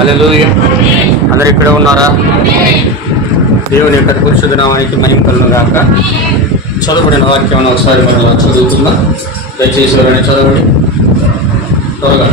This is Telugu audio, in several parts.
హల్లెలూయా. అందరు ఇక్కడ ఉన్నారా? దేవుని యొక్క పరిశుద్ధ నామానికి మహిమ కలుగును గాక. చదువుబడిన వాక్యం ఒకసారి మనం చదువుతుందా? దయచేసి ఎవరైనా చదవండి త్వరగా.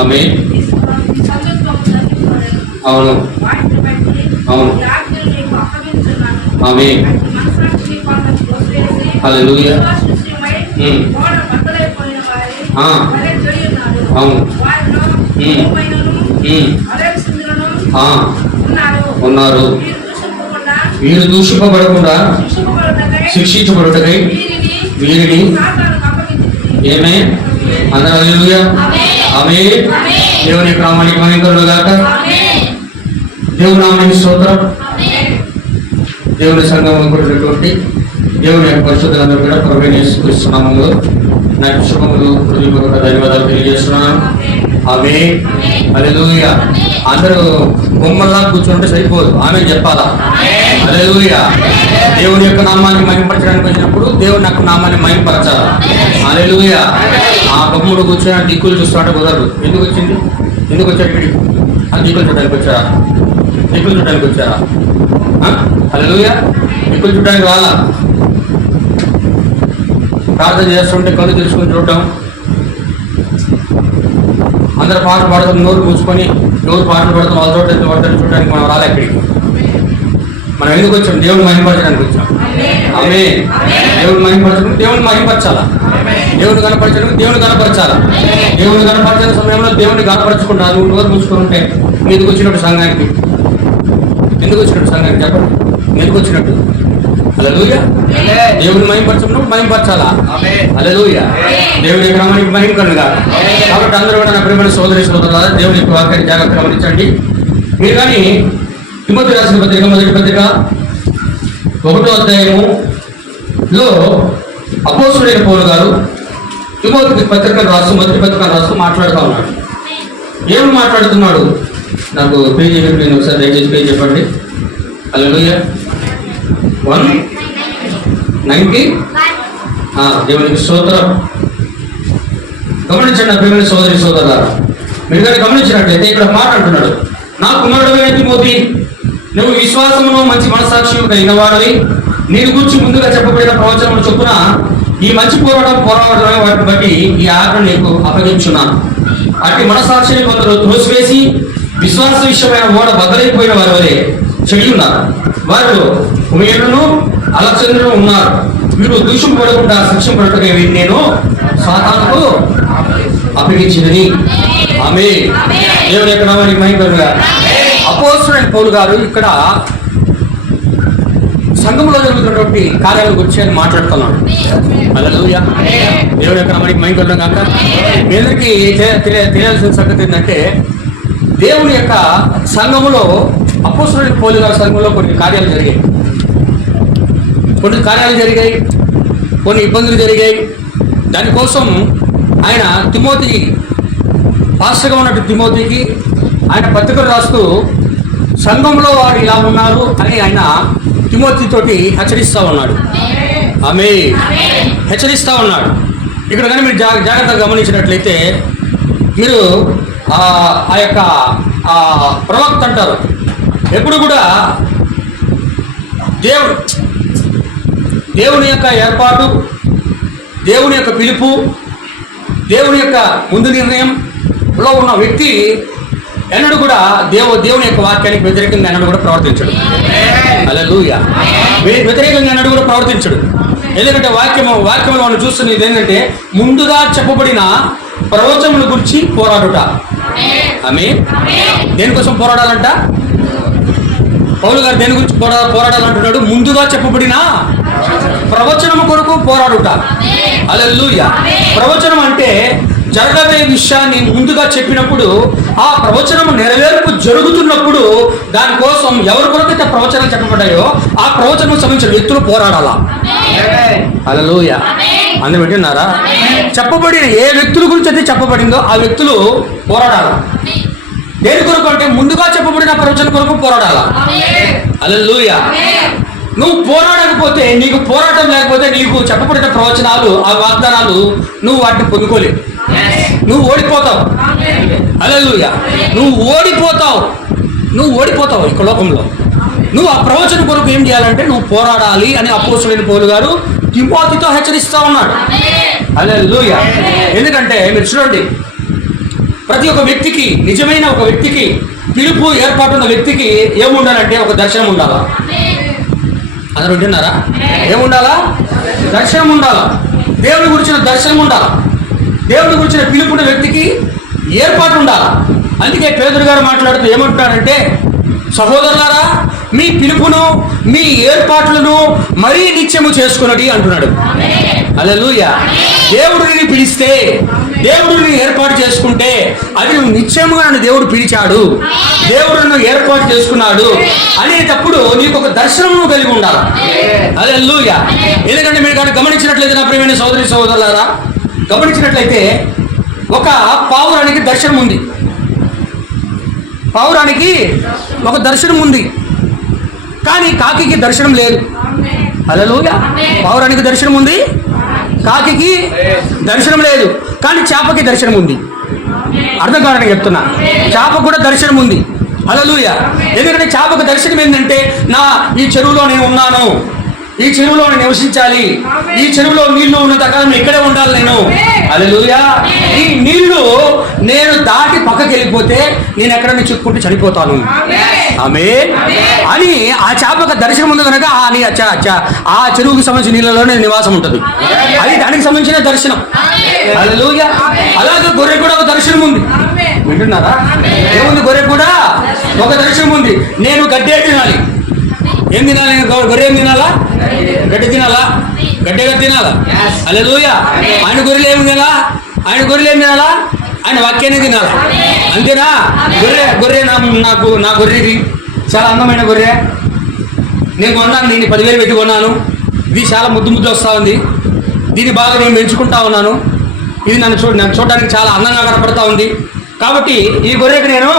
ఆమేన్. అవును అవును. ఆమేన్. హల్లెలూయా. అవును ఉన్నారు. వీరు దూషింపబడకుండా శిక్షించబడుటకై వీరిని ఏమే అందరూ హల్లెలూయా. ఆమేన్. దేవుని నామానికి మహిమ కలుగును గాక. దేవుని నామానికి స్తోత్రం. దేవుని సంఘంలో కూడినటువంటి దేవుని యొక్క పరిశుద్ధులందరూ కూడా ప్రభువైన యేసుక్రీస్తు నామములో నాకు శుభములు హృదయపూర్వక ధన్యవాదాలు తెలియజేస్తున్నాను. ఆమేన్. హల్లెలూయా. అందరూ బొమ్మల్లా కూర్చుంటే సరిపోదు, ఆమేన్ చెప్పాలా? హల్లెలూయా. దేవుని యొక్క నామాన్ని మహిమపరచడానికి వచ్చినప్పుడు దేవుని యొక్క నామాన్ని మహిమపరచాలి. హల్లెలూయా. ఆ బొమ్మడు కూర్చొని దిక్కులు చూస్తుంటే కుదరదు. ఎందుకు వచ్చింది? ఎందుకు వచ్చారు ఇక్కడికి? దిక్కులు చూడడానికి వచ్చారా? దిక్కులు చూడడానికి వచ్చారా? హల్లెలూయా. దిక్కులు చూడడానికి రాలా? ప్రార్థన చేస్తుంటే కళ్ళు తెలుసుకొని చూడటం, అందరు పాటలు పాడుతాం, నోరు మూసుకొని నోరు పాటలు పడతాం, వాళ్ళ చోట ఎంత పడతారు చూడడానికి మనం రాలే ఇక్కడికి. మనం ఎందుకు వచ్చాం? దేవుని మహిమపరచడానికి వచ్చాం. ఆమేన్. దేవుని మహిమపరచడానికి దేవుని మహిమపరచాలా? దేవుని కనపరచడానికి దేవుని కనపరచాలా? దేవుని కనపరిచిన సమయంలో దేవుని కనపరచుకుంటా నువ్వు నోరు మూసుకుంటే ఎందుకు వచ్చినట్టు సంఘానికి? ఎందుకు వచ్చినట్టు సంఘానికి చెప్పండి? ఎందుకు వచ్చినట్టు? హల్లెలూయా. దేవుని మహిమపరచడం మహిమపరచాలా? హల్లెలూయా. దేవుని క్రమానికి మహిమ కలుగును గాక. కాబట్టి అందరూ కూడా నా ప్రియమైన సోదరి సోదరులారా, దేవుని యొక్క వాక్యాన్ని జాగ్రత్తగా గమనించండి. మీరు కానీ తిమోతి రాసిన పత్రిక మొదటి పత్రిక 1వ అధ్యాయములో అపోస్తలుడైన పౌలు గారు తిమోతికి పత్రికను రాస్తూ మొదటి పత్రికను రాస్తూ మాట్లాడుతూ ఉన్నాడు. ఏమి మాట్లాడుతున్నాడు? నాకు పేజ్ నేను ఒకసారి దయచేసి పేజ్ చెప్పండి. హల్లెలూయా. 190. దేవునికి స్తోత్రం. గమనించండి నా ప్రియమైన సోదరి సోదరులారా, మీరు కానీ గమనించినట్లయితే ఇక్కడ మాట అంటున్నాడు, నా కుమారుడైన తిమోతి, నువ్వు విశ్వాసమును మంచి మనసాక్షి కలిగిన వాడివి. నేను గురించి ముందుగా చెప్పబడిన ప్రవచనములు చొప్పున ఈ మంచి పోరాడమే వాటిని బట్టి ఈ ఆజ్ఞ నీకు అప్పగించున్నాను. అట్టి మనసాక్షిని కొందరు త్రోసివేసి విశ్వాస విషయమైన ఓడ బద్దలైపోయిన వారి వలె చెడి ఉన్నారు. వారు ఉమేయులను అలక్ష్యంలో ఉన్నారు. వీరు దూషింపబడకుండా శిక్షింపబడటమే వీరిని నేను సాతానుకు అప్పగించినది. ఆమేన్. దేవుని యొక్క నామానికి మహిమ కలుగును గాక. అపోస్తలుడైన పౌలు గారు ఇక్కడ సంఘంలో జరుగుతున్నటువంటి కార్యాల గురించి అని మాట్లాడుతున్నాడు. హల్లెలూయా. దేవుని యొక్క నామానికి మహిమ కలుగును గాక. మీ అందరికీ తెలియాల్సిన సంగతి ఏంటంటే, దేవుని యొక్క సంఘములో అపోస్తలుడైన పౌలు గారి సంఘంలో కొన్ని కార్యాలు జరిగాయి, కొన్ని ఇబ్బందులు జరిగాయి. దానికోసం ఆయన తిమోతి, పాస్టర్గా ఉన్నట్టు తిమోతికి ఆయన పత్రికలు రాస్తూ సంఘంలో వారు ఇలా ఉన్నారు అని ఆయన తిమోతి తోటి హెచ్చరిస్తూ ఉన్నాడు. ఆమేన్. హెచ్చరిస్తూ ఉన్నాడు. ఇక్కడ కానీ మీరు జాగ్రత్తగా గమనించినట్లయితే మీరు ఆ యొక్క ప్రవక్త అంటారు, ఎప్పుడు కూడా దేవుని యొక్క ఏర్పాటు, దేవుని యొక్క పిలుపు, దేవుని యొక్క ముందు నిర్ణయంలో ఉన్న వ్యక్తి ఎన్నడూ కూడా దేవుని యొక్క వాక్యానికి వ్యతిరేకంగా ఎన్నడూ కూడా ప్రవర్తించడు. హల్లెలూయా. వ్యతిరేకంగా ఎన్నడూ కూడా ప్రవర్తించడు. ఎందుకంటే వాక్యంలో మనం చూస్తున్నది ఏంటంటే, ముందుగా చెప్పబడిన ప్రవచనముల గురించి పోరాడుట. ఆమేన్. దేనికోసం పోరాడాలంట? పౌలు గారు దేని గురించి పోరాడాలంటున్నాడు? ముందుగా చెప్పబడిన ప్రవచనము కొరకు పోరాడుట. హల్లెలూయా. ప్రవచనం అంటే జరగబోయే విషయాన్ని ముందుగా చెప్పినప్పుడు, ఆ ప్రవచనము నెరవేర్పు జరుగుతున్నప్పుడు దానికోసం ఎవరి కొరకైతే ప్రవచనాలు చెప్పబడ్డాయో ఆ ప్రవచనం సంబంధించిన వ్యక్తులు పోరాడాలా. హల్లెలూయా. అందరూ వింటున్నారా? చెప్పబడిన ఏ వ్యక్తుల గురించి అయితే చెప్పబడిందో ఆ వ్యక్తులు పోరాడాలా. దేని కొరకు అంటే ముందుగా చెప్పబడిన ప్రవచనం కొరకు పోరాడాలా. హల్లెలూయా. నువ్వు పోరాడకపోతే, నీకు పోరాటం లేకపోతే నీకు చెప్పబడిన ప్రవచనాలు, ఆ వాగ్దానాలు నువ్వు వాటిని పొందుకోలేవు. నువ్వు ఓడిపోతావు. హల్లెలూయా. నువ్వు ఓడిపోతావు ఈ లోకంలో. నువ్వు ఆ ప్రవచనం కొరకు ఏం చేయాలంటే నువ్వు పోరాడాలి అని అపోస్తలుడైన పౌలు గారు తిమోతితో హెచ్చరిస్తా ఉన్నాడు. హల్లెలూయా. ఎందుకంటే మీరు చూడండి, ప్రతి ఒక్క వ్యక్తికి, నిజమైన ఒక వ్యక్తికి, పిలుపు ఏర్పాటు ఉన్న వ్యక్తికి ఏముండాలంటే ఒక దర్శనం ఉండాలా. అందరూ వింటున్నారా? ఏముండాలా? దర్శనం ఉండాలా. దేవుని గురించిన దర్శనం ఉండాలా. దేవుని గురించిన పిలుపున్న వ్యక్తికి ఏర్పాటు ఉండాలా. అందుకే పేదరు గారు మాట్లాడుతూ ఏమంటున్నాడంటే, సహోదరులారా, మీ పిలుపును, మీ ఏర్పాట్లను మరీ నిత్యము చేసుకున్నది అంటున్నాడు. హల్లెలూయా. దేవుడు నిన్ను పిలిస్తే, దేవుడు నిన్ను ఏర్పాటు చేసుకుంటే అది నువ్వు నిత్యముగా నన్ను దేవుడు పిలిచాడు, దేవుడు నన్ను ఏర్పాటు చేసుకున్నాడు అనేటప్పుడు నీకు ఒక దర్శనం కలిగి ఉండాలి. హల్లెలూయా. ఎందుకంటే మీరు కానీ గమనించినట్లయితే నా ప్రియమైన సోదరి సహోదరులారా, గమనించినట్లయితే ఒక పావురానికి దర్శనం ఉంది. పావురానికి ఒక దర్శనం ఉంది, కానీ కాకికి దర్శనం లేదు. హల్లెలూయా. పావురానికి దర్శనం ఉంది, కాకికి దర్శనం లేదు. కానీ చేపకి దర్శనం ఉంది. అర్థం కాదని చెప్తున్నా, చేపకు కూడా దర్శనం ఉంది. హల్లెలూయా. ఎందుకంటే చేపకు దర్శనం ఏంటంటే, ఈ చెరువులో నేను ఉన్నాను, ఈ చెరువులో నేను నివసించాలి, ఈ చెరువులో నీళ్లు ఉన్నంత కాలం ఇక్కడే ఉండాలి నేను. హల్లెలూయా. ఈ నీళ్లు నేను దాటి పక్కకి వెళ్ళిపోతే నేను ఎక్కడన్నా చిక్కుకుంటూ చనిపోతాను. ఆమేన్ అని ఆ చేపకు దర్శనం ఉంది కనుక ఆ చెరువుకి సంబంధించిన నీళ్ళలోనే నివాసం ఉంటుంది. అది దానికి సంబంధించిన దర్శనం. హల్లెలూయా. అలాగే గొర్రె కూడా ఒక దర్శనం ఉంది. వింటున్నారా? ఏముంది? గొర్రె కూడా ఒక దర్శనం ఉంది. నేను గడ్డే తినాలి. ఏం తినాలి? గొర్రె ఏం తినాలా? గడ్డి తినాలా? గడ్డగా తినాలా? హల్లెలూయా. ఆయన గొర్రెలు ఏమి తినాలా? ఆయన వాక్యాన్ని తినాలా. అంతేనా? గొర్రె నా గొర్రెకి చాలా అందమైన గొర్రె, నేను కొన్నాను, దీన్ని 10,000 పెట్టి కొన్నాను, ఇది చాలా ముద్దు వస్తూ ఉంది, దీన్ని బాగా నేను పెంచుకుంటా ఉన్నాను, ఇది నన్ను చూడడానికి చాలా అందంగా కనపడతా ఉంది, కాబట్టి ఈ గొర్రెకి నేను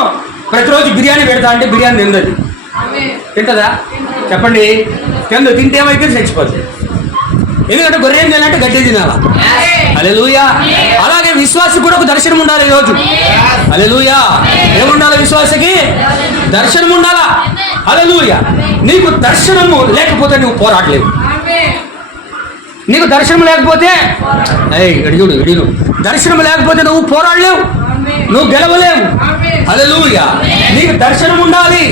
ప్రతిరోజు బిర్యానీ పెడతా అంటే బిర్యానీ తిందది. తింటదా? చెప్పండి. తింటే ఏమైతే చచ్చిపోతుంది. ఎందుకంటే గొర్రె ఏం చేయాలంటే గడ్డి తినాలా. హల్లెలూయా. అలాగే విశ్వాసి కూడా ఒక దర్శనం ఉండాలి ఈరోజు. హల్లెలూయా. ఏముండాలి? విశ్వాసకి దర్శనం ఉండాలా. హల్లెలూయా. నీకు దర్శనము లేకపోతే నువ్వు పోరాడలేవు. నీకు దర్శనం లేకపోతే ఇడియుడు దర్శనం లేకపోతే నువ్వు పోరాడలేవు, నువ్వు గెలవలేవు. హల్లెలూయా. నీకు దర్శనం ఉండాలి.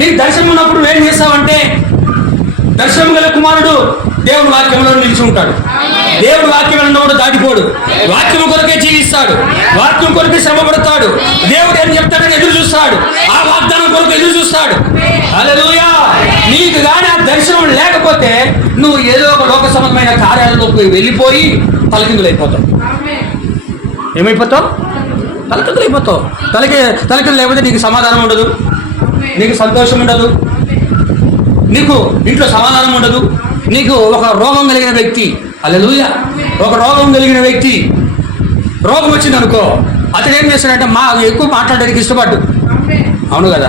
నీకు దర్శనం ఉన్నప్పుడు ఏం చేస్తావంటే, దర్శనం గల కుమారుడు దేవుని వాక్యంలో నిలిచి ఉంటాడు. దేవుడు వాక్యం అన్నవాడు దాటిపోడు. వాక్యం కొరకే జీవిస్తాడు, వాక్యం కొరకే శ్రమ పడతాడు. దేవుడు ఏం చెప్తాడని ఎదురు చూస్తాడు, ఆ వాగ్దానం కొరకు ఎదురు చూస్తాడు. హల్లెలూయా. నీకు కానీ ఆ దర్శనం లేకపోతే నువ్వు ఏదో ఒక లోక సంబంధమైన కార్యాలలోకి వెళ్ళిపోయి తలకిందులైపోతావు. ఏమైపోతావు? తలకిందులైపోతావు. తలకిందులు లేకపోతే నీకు సమాధానం ఉండదు, నీకు సంతోషం ఉండదు, నీకు ఇంట్లో సమాధానం ఉండదు. నీకు ఒక రోగం కలిగిన వ్యక్తి, హల్లెలూయా, ఒక రోగం కలిగిన వ్యక్తి రోగం వచ్చింది అనుకో, అతడు ఏం చేస్తాడంటే ఎక్కువ మాట్లాడడానికి ఇష్టపడ్డు. అవును కదా?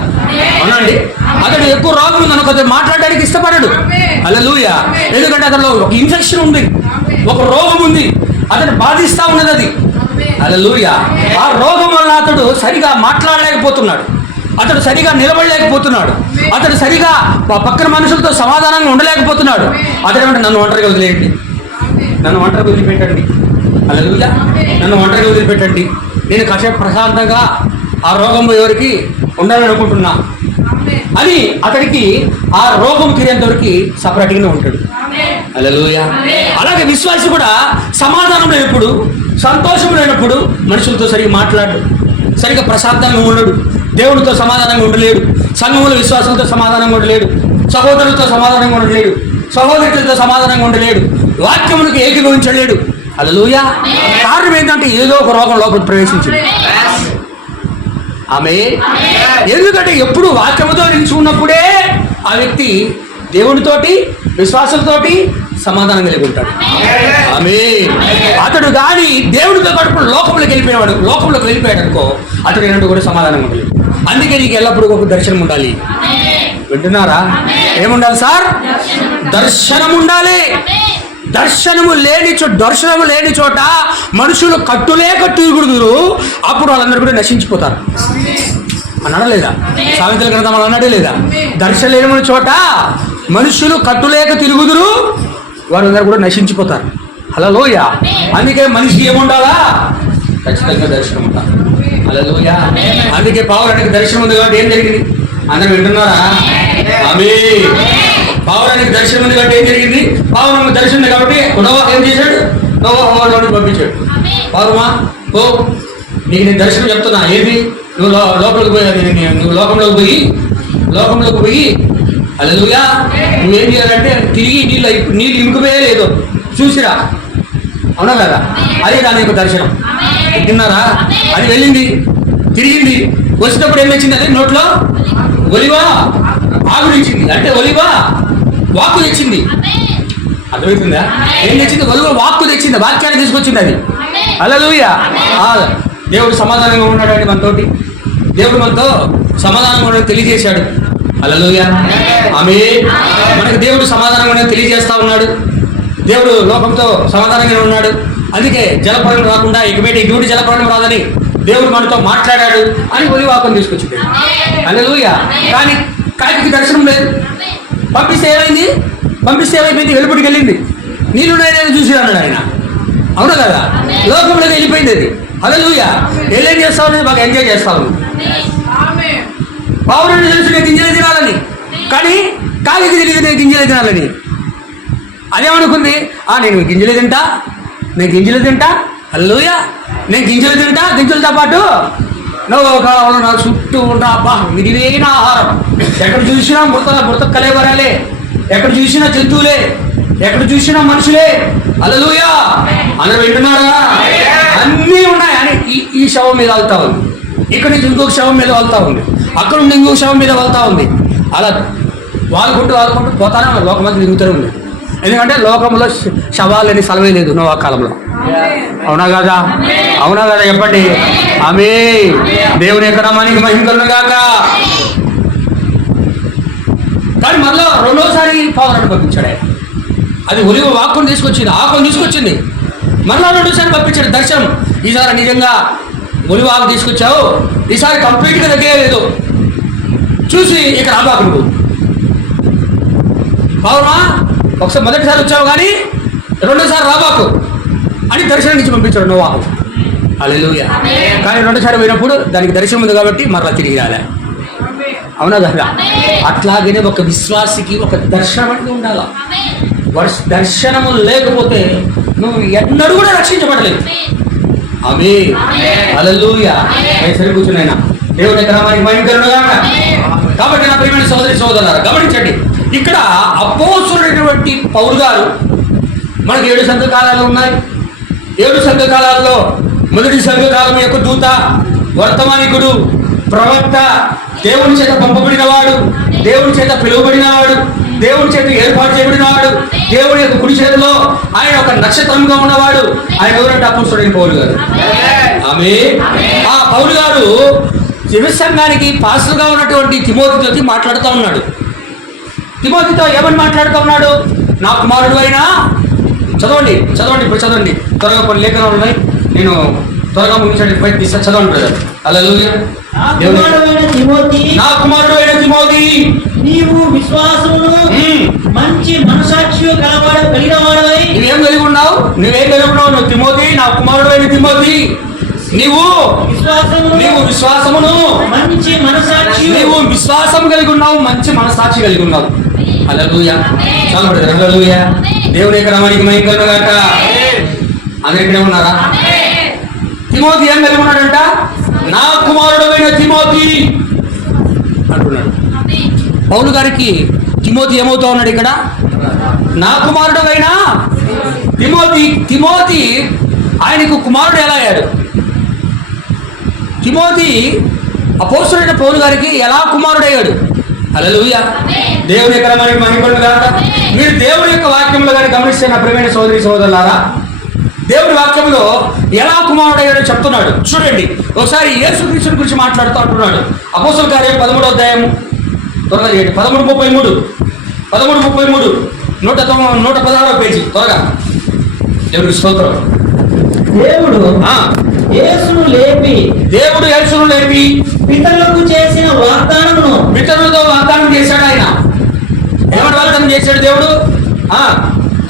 అవునండి. అతడు ఎక్కువ రోగం ఉంది అనుకో, అతడు మాట్లాడడానికి ఇష్టపడడు. హల్లెలూయా. ఎందుకంటే అతను ఒక ఇన్ఫెక్షన్ ఉంది, ఒక రోగం ఉంది, అతడు బాధిస్తా ఉన్నది అది. హల్లెలూయా. ఆ రోగం వల్ల అతడు సరిగా మాట్లాడలేకపోతున్నాడు, అతడు సరిగా నిలబడలేకపోతున్నాడు, అతడు సరిగా పక్కన మనుషులతో సమాధానంగా ఉండలేకపోతున్నాడు. అతడు ఏమంటే నన్ను ఒంటరిగా వదిలేయండి, నన్ను ఒంటరిగా వదిలిపెట్టండి. హల్లెలూయా. నన్ను ఒంటరిగా వదిలిపెట్టండి, నేను కాసేపు ప్రశాంతంగా ఆ రోగం ఎవరికి ఉండాలని అనుకుంటున్నా అని అతడికి ఆ రోగం తీరేంత వరకు సపరేట్గానే ఉంటాడు. హల్లెలూయా. అలాగే విశ్వాసి కూడా సమాధానం లేనప్పుడు, సంతోషం లేనప్పుడు మనుషులతో సరిగా మాట్లాడు, సరిగా ప్రశాంతంగా ఉండడు, దేవుడితో సమాధానంగా ఉండలేడు, సంఘంలో విశ్వాసంతో సమాధానంగా ఉండలేడు, సహోదరులతో సమాధానంగా ఉండలేడు, సహోదరులతో సమాధానంగా ఉండలేడు, వాక్యములకు ఏకీభవించలేడు. హల్లెలూయా. కారణం ఏంటంటే ఏదో ఒక రోగం లోపల ప్రవేశించింది. ఆమె ఎందుకంటే ఎప్పుడు వాక్యముతో నిలుచుకున్నప్పుడే ఆ వ్యక్తి దేవునితోటి విశ్వాసంతోటి సమాధానం కలిగి ఉంటాడు. ఆమె అతడు కానీ దేవుడితో గడుపుడు లోకంలోకి వెళ్ళిపోయాడు అనుకో, అతడు ఏనాడు కూడా సమాధానం ఉండలేదు. అందుకే నీకు ఎల్లప్పుడూ ఒక దర్శనం ఉండాలి. వింటున్నారా? ఏముండాలి సార్? దర్శనం ఉండాలి. దర్శనము లేని చోట మనుషులు కట్టులే తిరుగుదురు, అప్పుడు వాళ్ళందరూ కూడా నశించిపోతారు అన్నాడా లేదా? సామెతల గ్రంథం అన్నాడే లేదా? దర్శనం లేని చోట మనుషులు కట్టులేక తిరుగుదురు, వారందరూ కూడా నశించిపోతారు. హల్లెలూయ. అందుకే మనిషి ఏముండాలా? ఖచ్చితంగా దర్శనం ఉండాలి. హల్లెలూయ. అందుకే పావురానికి దర్శనం ఉంది కాబట్టి ఏం జరిగింది? అందరూ వింటున్నారా? ఆమేన్. పావురానికి దర్శనం ఉంది కాబట్టి ఏం జరిగింది? పావురానికి దర్శనం ఉంది కాబట్టి నోవహు ఏం చేశాడు? నోవహుని పంపించాడు. పావురమా ఓ, నీకు నేను దర్శనం చెప్తున్నా. ఏది? నువ్వు లోకంలోకి పోయి హల్లెలూయా, నువ్వేం చేయాలంటే తిరిగి నీళ్ళు ఇంకిపోయే లేదు చూసిరా. అవునా కదా? అదే దాని యొక్క దర్శనం. విన్నారా? అది వెళ్ళింది, తిరిగింది, వచ్చినప్పుడు ఏం తెచ్చింది? అది నోట్లో ఒలివా ఆకు తెచ్చింది. అంటే ఒలివా వాక్కు తెచ్చింది. అర్థమవుతుందా? ఏం తెచ్చింది? ఒలివా వాక్కు తెచ్చింది, వాక్యాన్ని తీసుకొచ్చింది అది. హల్లెలూయా. దేవుడు సమాధానంగా ఉన్నాడు మనతోటి. దేవుడు మనతో సమాధానంగా ఉన్నాడు తెలియజేశాడు. హల్లెలూయా. ఆమేన్. మనకు దేవుడు సమాధానంగా తెలియజేస్తా ఉన్నాడు. దేవుడు లోకంతో సమాధానంగా ఉన్నాడు. అందుకే జలప్రలయం రాకుండా ఇటువంటి జలప్రలయం రాదని దేవుడు మనతో మాట్లాడాడు అని ఒలివాకం తీసుకొచ్చింది. హల్లెలూయా. కానీ కాకి దర్శనం లేదు. పంపిస్తే ఏమైంది? వెలుపటికి వెళ్ళింది. నీళ్ళు నేను చూసి అన్నాడు ఆయన. అవును కదా? లోకంలోకి వెళ్ళిపోయింది అది. హల్లెలూయా. ఏం చేస్తా ఉన్నది? బాగా ఎంజాయ్ చేస్తా ఉంది. పావురాన్ని తెలుసు నేను గింజలు తినాలని, కానీ కాకి తెలియదు నేను గింజలు తినాలని. అదేమనుకుంది? నేను గింజలు తింటా. హల్లెలూయా. నేను గింజలు తింటా, గింజలతో పాటు కాలంలో నా చుట్టూ ఉన్న విరివైన ఆహారం. ఎక్కడ చూసినా మృత కలేవరాలే, ఎక్కడ చూసినా జంతువులే, ఎక్కడ చూసినా మనుషులే. హల్లెలూయా. అందరూ వింటున్నారా? అన్నీ ఉన్నాయి. అని ఈ శవం మీద వెళ్తా ఉంది, ఇక్కడ నుంచి ఇంకొక శవం మీద వెళ్తా ఉంది, అక్కడ నుండి ఇంకొక శవం మీద వెళ్తా ఉంది. అలా వాళ్ళకుంటూ పోతానే లోకమంతా తిరుగుతూనే ఉంది. ఎందుకంటే లోకంలో శవాలని సెలవే లేదు నోవహు కాలంలో. అవునా కదా? చెప్పండి. ఆమేన్. దేవుని యొక్క నామానికి మహిమ కలుగును గాక. కానీ మళ్ళీ రెండోసారి పావురాన్ని పంపించాడు ఆయన. అది ఒలివ ఆకుని తీసుకొచ్చింది. మళ్ళా రెండోసారి పంపించాడు దర్శనం. ఈసారి నిజంగా ఒలివ ఆకు తీసుకొచ్చావు, ఈసారి కంప్లీట్గా దగ్గరలేదు, చూసి ఇక్కడ ఆబాకు నువ్వు పావురమా, ఒకసారి మొదటిసారి వచ్చావు కానీ రెండోసారి రాబాకు అని దర్శనం నుంచి పంపించాడు నోవహు. హల్లెలూయా. కానీ రెండోసారి పోయినప్పుడు దానికి దర్శనం ఉంది కాబట్టి మరలా తిరిగి రాలే. అవునా కదా? అట్లాగనే ఒక విశ్వాసికి ఒక దర్శనం అంటే ఉండాలి. దర్శనము లేకపోతే నువ్వు ఎన్నడూ కూడా రక్షించబడలేదు. ఆమేన్. హల్లెలూయా. సరి కూర్చున్నాయినా దేవుని యొక్క నామానికి మహిమ కలుగును గాక. కాబట్టి నా ప్రియమైన సోదరులారా గమనించండి, ఇక్కడ అపోస్తలుడైనటువంటి పౌలు గారు మనకు 7 సంఘకాలాలు ఉన్నాయి. 7 సంఘకాలాల్లో మొదటి సంఘకాలం యొక్క దూత, వర్తమానికుడు, ప్రవక్త, దేవుని చేత పంపబడినవాడు, దేవుని చేత పిలువబడినవాడు, దేవుని చేత ఏర్పాటు చేయబడినవాడు, దేవుని యొక్క కుడి చేతిలో ఆయన ఒక నక్షత్రంగా ఉన్నవాడు. ఆయన ఎవరంటే అపోస్తలుడైన పౌలు గారు. ఆమేన్. ఆ పౌలు గారు సంఘానికి పాస్టర్గా ఉన్నటువంటి తిమోతితో మాట్లాడుతూ ఉన్నాడు. తిమోతితో ఏమని మాట్లాడుతూ ఉన్నాడు? నా కుమారుడు అయినా చదవండి ఇప్పుడు చదవండి, త్వరగా కొన్ని లేఖనాలు ఉన్నాయి, నేను త్వరగా ముగించడానికి ప్రయత్నిస్తాను. చదవండి బ్రదర్. హల్లెలూయా. నా కుమారుడు అయిన తిమోతి, నీవు విశ్వాసమును మంచి మనసాక్షి కలిగిన వాడవై. నువ్వేం కలిగి ఉన్నావు? నువ్వు తిమోతి, నా కుమారుడు అయిన తిమోతి, నీవు విశ్వాసమును మంచి మనసాక్షి, నీవు విశ్వాసం కలిగి ఉన్నావు, మంచి మనసాక్షి కలిగి ఉన్నావు. హల్లెలూయా. హల్లెలూయా. దేవుని యొక్క నామానికి మహిమ కలుగును గాక. అందరూ ఇక్కడే ఉన్నారా? తిమోతి ఏం కలిగి ఉన్నాడంట? నా కుమారుడు అయిన తిమోతి అంటున్నాడు. పౌలు గారికి తిమోతి ఏమవుతా ఉన్నాడు ఇక్కడ? నా కుమారుడు అయిన తిమోతి ఆయనకు కుమారుడు ఎలా అయ్యాడు? తిమోతి అపోస్తలుడైన పౌలు గారికి ఎలా కుమారుడయ్యాడు? హల్లెలూయా. దేవుని యొక్క నామానికి మహిమ కలుగుగాక. మీరు దేవుని యొక్క వాక్యంలో కానీ గమనిస్తే నా ప్రియమైన సోదరి సోదరులారా, దేవుని వాక్యంలో ఎలా కుమారుడయ్యాడో చెప్తున్నాడు. చూడండి ఒకసారి యేసుక్రీస్తుని గురించి మాట్లాడుతూ అంటున్నాడు. అపోస్తల కార్యం 13వ అధ్యాయం త్వరగా చేయండి. 13:33 116వ పేజీ త్వరగా. దేవుడికి స్తోత్రం. దేవుడు యేసును లేపి పితరులకు చేసిన వాగ్దానమును, పితరులతో వాగ్దానం చేశాడు ఆయన. ఏమని వాగ్దానం చేశాడు దేవుడు?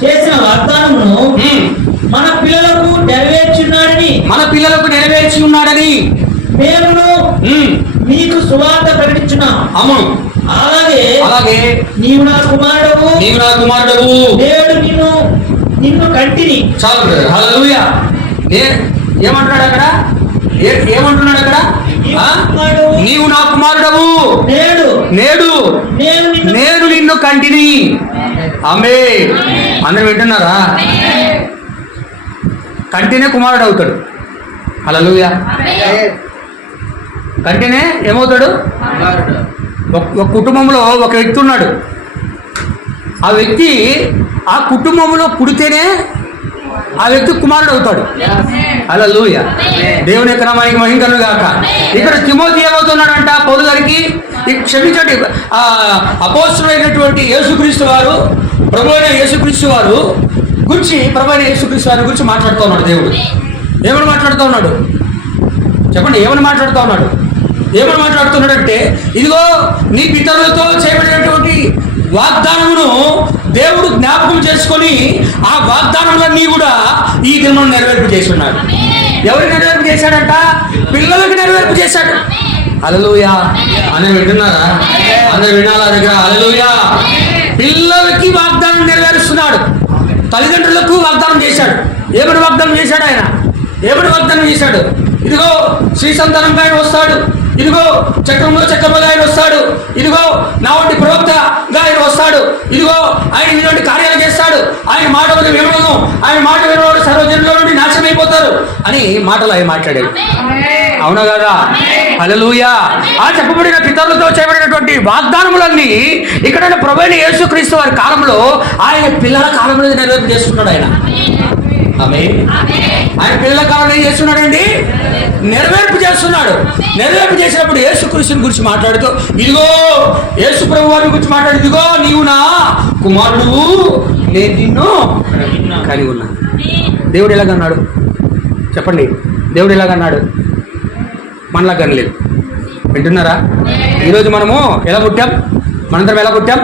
చేసిన వాగ్దానమును మన పిల్లలకు నెరవేర్చి ఉన్నాడని మేమును నీకు సువార్త ప్రకటించున్నాం. అవును. అలాగే నీవు నా కుమారుడవు, నేడు నిన్ను కంటిని. చాలు బ్రదర్. హల్లెలూయా. ఏమంటున్నాడు అక్కడ? నీవు నా కుమారుడవు, నేడు నిన్ను కంటిని. ఆమేన్. అందరూ వింటున్నారా? కంటినే కుమారుడు అవుతాడు. హల్లెలూయా. కంటినే ఏమవుతాడు? ఒక కుటుంబంలో ఒక వ్యక్తి ఉన్నాడు. ఆ వ్యక్తి ఆ కుటుంబంలో పుడితేనే ఆ వ్యక్తి కుమారుడు అవుతాడు. హల్లెలూయా. దేవుని యొక్క నామానికి మహిమ కలుగును గాక. ఇక్కడ తిమోతి ఏమవుతున్నాడంట? పౌలు గారికి క్షమించండి, అపోస్తలుడైనటువంటి యేసుక్రీస్తు వారు, ప్రభు అయిన యేసుక్రీస్తు వారు గురించి, ప్రభు అయిన యేసుక్రీస్తు వారి గురించి మాట్లాడుతూ ఉన్నాడు. దేవుడు ఏమని మాట్లాడుతూ ఉన్నాడు? చెప్పండి, ఏమని మాట్లాడుతూ ఉన్నాడు? ఏమని మాట్లాడుతున్నాడంటే, ఇదిగో నీ పితరులతో చేయబడినటువంటి వాగ్దానమును దేవుడు జ్ఞాపకం చేసుకొని ఆ వాగ్దానములన్నీ కూడా ఈ దినం నెరవేర్పు చేసి ఉన్నాడు. ఎవరికి నెరవేర్పు చేశాడంట? పిల్లలకు నెరవేర్పు చేశాడు. హల్లెలూయా. అందరూ వింటున్నారా? అందరూ వినాలా దగ్గర? హల్లెలూయా. పిల్లలకి వాగ్దానం నెరవేరుస్తున్నాడు. తల్లిదండ్రులకు వాగ్దానం చేశాడు. ఏమని వాగ్దానం చేశాడు ఆయన? ఇదిగో శ్రీ సంతానంగా ఆయన వస్తాడు, ఇదిగో చక్రంలో చక్రముగా ఆయన వస్తాడు, ఇదిగో నా వంటి ప్రవక్తగా ఆయన వస్తాడు, ఇదిగో ఆయన ఇటువంటి కార్యాలు చేస్తాడు, ఆయన మాటలు వినను, ఆయన మాట వినవాడు సర్వజనుల నుండి నాశనం అయిపోతారు అని మాటలు ఆయన మాట్లాడాడు. అవునా కదా? హల్లెలూయా. ఆ చెప్పబడిన పితరులతో చేయబడినటువంటి వాగ్దానములన్నీ ఇక్కడ ప్రభువైన యేసుక్రీస్తు వారి కాలంలో ఆయన పిల్లల కాలంలో నెరవేర్పు చేస్తున్నాడు. ఆయన ఆయన పిల్లల కాలంలో ఏం చేస్తున్నాడండి? నెరవేర్పు చేస్తున్నాడు. నెరవేర్పు చేసినప్పుడు యేసుక్రీస్తుని గురించి మాట్లాడుతూ, ఇదిగో యేసు ప్రభు వారి గురించి మాట్లాడు, ఇదిగో నీవు నా కుమారుడు, నేను నిన్ను కలిగి ఉన్నాను. దేవుడు ఎలాగన్నాడు? చెప్పండి, దేవుడు ఎలాగన్నాడు? మనలా కనలేదు. వింటున్నారా? ఈరోజు మనము ఎలా పుట్టాం? మనందరం ఎలా పుట్టాం?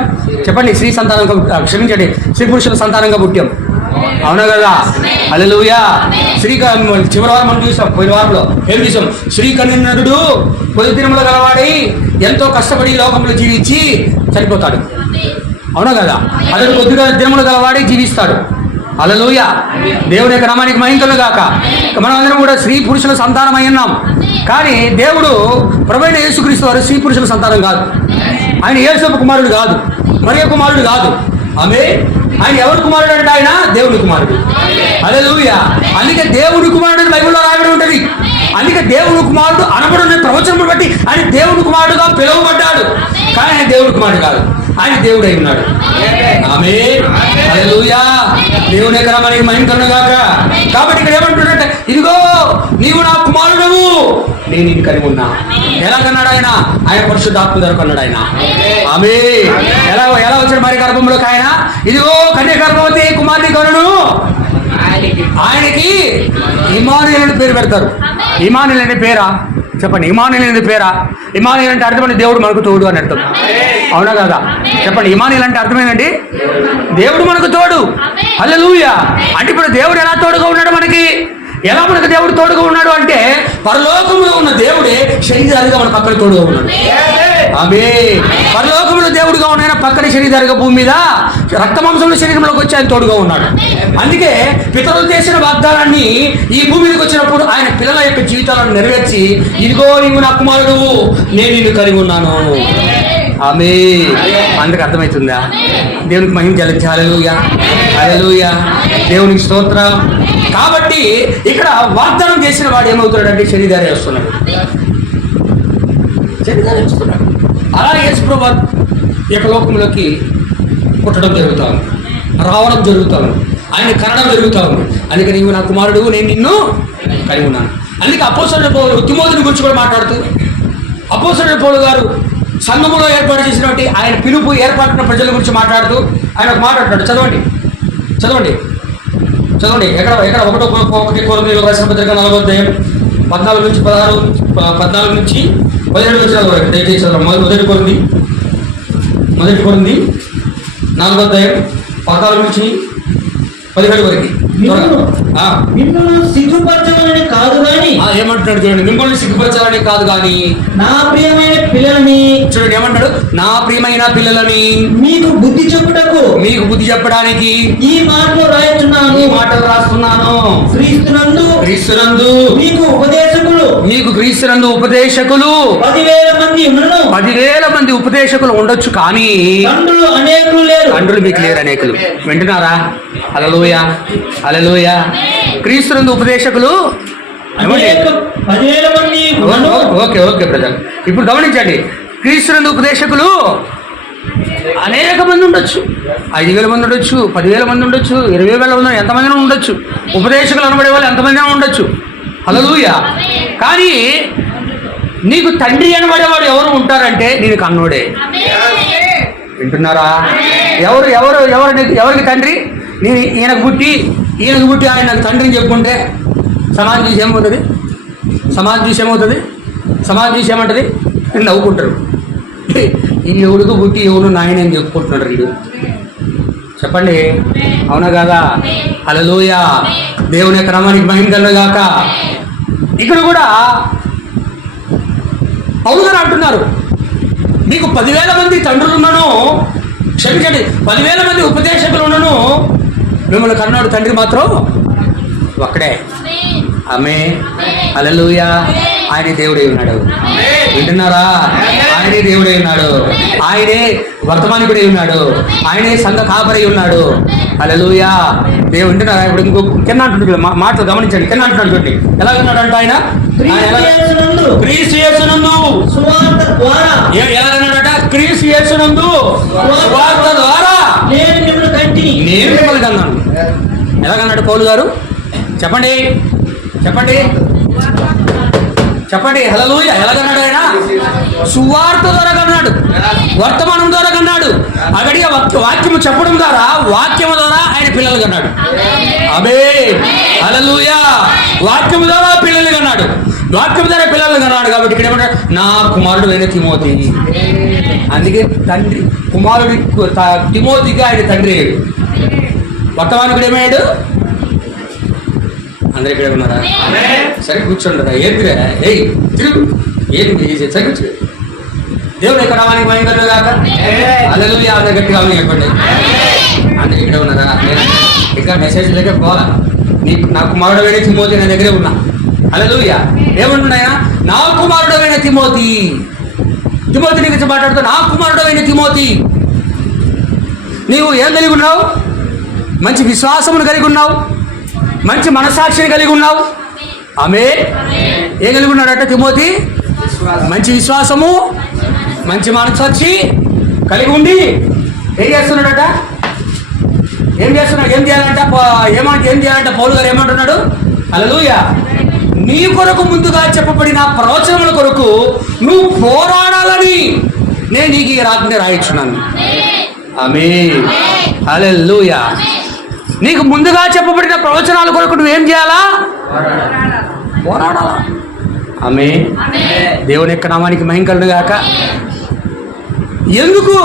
చెప్పండి, స్త్రీ సంతానంగా, క్షమించండి, స్త్రీ పురుషుల సంతానంగా పుట్టాం. అవునా కదా? హల్లెలూయా. చివరి వారం మనం చూసాం, పోయిన వారంలో ఏం చూసాం? శ్రీకన్నుడు కొద్ది దినములు గలవాడై ఎంతో కష్టపడి లోకంలో జీవించి చనిపోతాడు. అవునా కదా? అతడు కొద్దిగా దినములు గలవాడై జీవిస్తాడు. హల్లెలూయా. దేవుని యొక్క నామానికి మహిమ కలుగును గాక. మనం అందరం కూడా స్త్రీ పురుషుల సంతానం అయి ఉన్నాం. కానీ దేవుడు ప్రభువైన యేసుక్రీస్తు వారు స్త్రీ పురుషుల సంతానం కాదు. ఆయన యేసపు కుమారుడు కాదు, మరియ కుమారుడు కాదు. ఆమేన్. ఆయన ఎవరి కుమారుడు అంటే ఆయన దేవుని కుమారుడు. హల్లెలూయా. అందుకే దేవుని కుమారుడు అని బైబిల్లో రాయబడి ఉంటుంది. అందుకే దేవుని కుమారుడు అనబడిన ప్రవచనం బట్టి ఆయన దేవుని కుమారుడుగా పిలువబడ్డాడు. కానీ ఆయన దేవుని కుమారుడు కాదు, ఆయన దేవుడు అయి ఉన్నాడు. ఆమేన్. హల్లెలూయా. దేవుని యొక్క నామానికి మహిమ కలుగును గాక. కాబట్టి ఇక్కడ ఏమంటున్నాడంటే, ఇదిగో నీవు నా కుమారుడవు, నేను నిన్ను కలిగి ఉన్నా. ఎలాగన్నాడు ఆయన? ఆయన పరిశుద్ధాత్మ ద్వారా కన్నాడు ఆయన. ఆమేన్. ఎలా వచ్చాడు మరి గర్భంలోకి ఆయన? ఇదిగో కన్య గర్భవతి కుమారుని కనును, ఆయనకి ఇమానుయేలు అని పేరు పెడతారు. ఇమానుయేలు అనే పేరా? చెప్పండి, ఇమానుయేలు అనేది పేరా? ఇమానుయేలు అంటే అర్థమైంది దేవుడు మనకు తోడు అని అర్థం. అవునా కదా? చెప్పండి, ఇమానుయేలు అంటే అర్థమైందండి దేవుడు మనకు తోడు. హల్లెలూయా. అంటే ఇప్పుడు దేవుడు ఎలా తోడుగా ఉన్నాడు మనకి? ఎలా మనకు దేవుడు తోడుగా ఉన్నాడు అంటే, పరలోకంలో ఉన్న దేవుడే శరీరాలుగా మన పక్కన తోడుగా ఉన్నాడు. ఆమేన్. పరలోకంలో దేవుడుగా ఉన్న పక్కన శరీరాలుగా భూమి మీద రక్తమాంసంలో శరీరంలోకి వచ్చి ఆయన తోడుగా ఉన్నాడు. అందుకే పితరులు చేసిన వాగ్దానాన్ని ఈ భూమి మీదకి వచ్చినప్పుడు ఆయన పిల్లల యొక్క జీవితాలను నెరవేర్చి, ఇదిగో నీవు నా కుమారుడు, నేను నిన్ను కలిగి ఉన్నాను. ఆమేన్. అందుకు అర్థమవుతుందా? దేవునికి మహిమ చెల్లించాలి. హల్లెలూయా. హల్లెలూయా. దేవునికి స్తోత్రం. కాబట్టి ఇక్కడ వాగ్దానం చేసిన వాడు ఏమవుతాడంటే శరీరాలే వస్తున్నాడు. శరీరాన్ని ఇస్తున్నాడు. అలా యేసుప్రభు వారు ఈ యొక్క లోకంలోకి పుట్టడం జరుగుతా ఉంది, రావడం జరుగుతా ఉంది, ఆయన కనడం జరుగుతా ఉంది. అందుకే నీవు నా కుమారుడు, నేను నిన్ను కలిగి ఉన్నాను. అందుకే అపోస్తలుడైన పౌలు తిమోతిని గురించి కూడా మాట్లాడుతూ, అపోస్తలుడైన పౌలు గారు సంఘములో ఏర్పాటు చేసినటువంటి ఆయన పిలుపు ఏర్పాటున్న ప్రజల గురించి మాట్లాడుతూ ఆయన ఒక మాట అంటాడు. చదవండి చదవండి చదవండి. ఎక్కడ ఎక్కడ 1 కొరింథీయులకు రాసిన పత్రిక 4వ అధ్యాయం 14 నుంచి 17 వచనాల వరకు దయచేసి చదవండి. మొదటి కొరింథీ 4వ అధ్యాయం 14 నుంచి 17 వరకు. మిమ్మల్ని సిగ్గుపరచాలని కాదు గాని, ఏమంటున్నాడు చూడండి, మిమ్మల్ని సిగ్గుపరచాలని కాదు కానీ నా ప్రియమైన పిల్లలని, చూడండి ఏమంటాడు, నా ప్రియమైన పిల్లలని మీకు బుద్ధి చెప్పుటకు, మీకు బుద్ధి చెప్పడానికి ఈ మాటలు రాస్తున్నాను, ఈ మాటలు రాస్తున్నాను. క్రీస్తునందు మీకు క్రీస్తునందు ఉపదేశకులు 10,000 మంది ఉపదేశకులు ఉండొచ్చు, కానీ తండ్రులు అనేకులు లేరు. తండ్రులు మీకు లేరు అనేకులు. వింటున్నారా? హల్లెలూయా హల్లెలూయా. క్రీస్తునందు ఉపదేశకులు 10,000 మంది. ఓకే ఓకే బ్రదర్, ఇప్పుడు గమనించండి. క్రీస్తునందు ఉపదేశకులు అనేక మంది ఉండొచ్చు. 5,000 మంది ఉండొచ్చు, 10,000 మంది ఉండొచ్చు, 20,000 మంది, ఎంతమంది ఉండొచ్చు. ఉపదేశకులు అనబడే వాళ్ళు ఎంతమంది ఉండొచ్చు. హల్లెలూయా. కానీ నీకు తండ్రి అనబడేవాడు ఎవరు ఉంటారంటే నేను కన్నోడే. వింటున్నారా? ఎవరు ఎవరు ఎవరికి తండ్రి? నేను ఈయనకు పుట్టి ఆయన నాకు తండ్రిని చెప్పుకుంటే సమాజం చూసి ఏమవుతుంది? సమాజం చూసి ఏమంటుంది? నవ్వుకుంటారు. ఈ ఎవరికి పుట్టి ఎవరు నాయన అని చెప్పుకుంటున్నాడు వీడు. చెప్పండి, అవునా కాదా? హల్లెలూయా. దేవుని క్రమానికి మహిమ కలుగుగాక. ఇక్కడ కూడా పౌలు గారు అంటున్నారు, మీకు 10,000 మంది తండ్రులు ఉన్నాను, క్షమించండి, 10,000 మంది ఉపదేశకులు ఉన్నాను, మిమ్మల్ని కన్నాడు తండ్రి మాత్రం ఒక్కడే. ఆమేన్ హల్లెలూయా. ఆయనే దేవుడై ఉన్నాడు. వింటున్నారా? ఆయనే దేవుడై ఉన్నాడు. ఆయనే వర్తమానికుడై ఉన్నాడు. ఆయనే సంఘ కాపరై ఉన్నాడు. హల్లెలూయా. దేవుడు వింటున్నారా? ఇప్పుడు ఇంకో కింద అంటున్నాడు, మాటలు గమనించండి. కింద అంటున్నాడు చూడండి, ఎలా ఉన్నాడు అంటే ఆయన క్రీస్తు యేసునందు ఎలాగన్నాడట? క్రీస్తు యేసునందు సువార్త ద్వారా నేను మిమ్మల్ని కన్నాను. ఎలాగన్నాడు పౌలు గారు? చెప్పండి హల్లెలూయా. ఎలాగన్నాడు ఆయన? సువార్త ద్వారా కన్నాడు, వర్తమానం ద్వారా కన్నాడు, అగడిగా వాక్యము చెప్పడం ద్వారా, వాక్యము ద్వారా ఆయన పిల్లలు కన్నాడు. ఆమేన్ హల్లెలూయా. వాక్యము ద్వారా పిల్లలు కన్నాడు, వాక్యము ద్వారా పిల్లలు కన్నాడు. కాబట్టి ఇక్కడ ఏమంటాడు? నా కుమారుడు అయిన తిమోతి. అందుకే తండ్రి కుమారుడి తిమోతికి ఆయన తండ్రి అయ్యాడు. వర్తమానికుడు ఏమయ్యాడు? అందరు ఇక్కడ ఉన్నారా? సరే కూర్చోండి. ఏంటిరా? తిరుగు. ఏంటి సరే కూర్చో. దేవుడు ఎక్కడ రావానికి భయంకరంగా కాక హల్లెలూయా. అందరు గట్టిగా చెప్పండి. అందరు ఇక్కడ ఉన్నారా? ఇంకా మెసేజ్ లేక పోలా. నా కుమారుడు అయిన తిమోతి నా దగ్గరే ఉన్నా. హల్లెలూయా. ఏమంటున్నాయా? నా కుమారుడు అయిన తిమోతి గురించి మాట్లాడుతూ, నా కుమారుడు అయిన తిమోతి, నీవు ఏం కలిగి ఉన్నావు? మంచి విశ్వాసమును కలిగి ఉన్నావు, మంచి మనసాక్షిని కలిగి ఉన్నావు. ఆమేన్. ఏం కలిగి ఉన్నాడట తిమోతి? మంచి విశ్వాసము, మంచి మనసాక్షి కలిగి ఉండి ఏం చేస్తున్నాడట? ఏం చేయాలంట? పౌలు గారు ఏమంటున్నాడు? హల్లెలూయా. నీ కొరకు ముందుగా చెప్పబడిన ప్రవచనముల కొరకు నువ్వు పోరాడాలని నేను నీకు ఈ రాత్రి రాయించున్నాను. ఆమేన్ హల్లెలూయా. నీకు ముందుగా చెప్పబడిన ప్రవచనాల కొరకు నువ్వేం చేయాలా? పోరాడాలా. ఆమేన్. దేవుని యొక్క నామానికి మహిమ కలుగుగాక. ఎందుకు?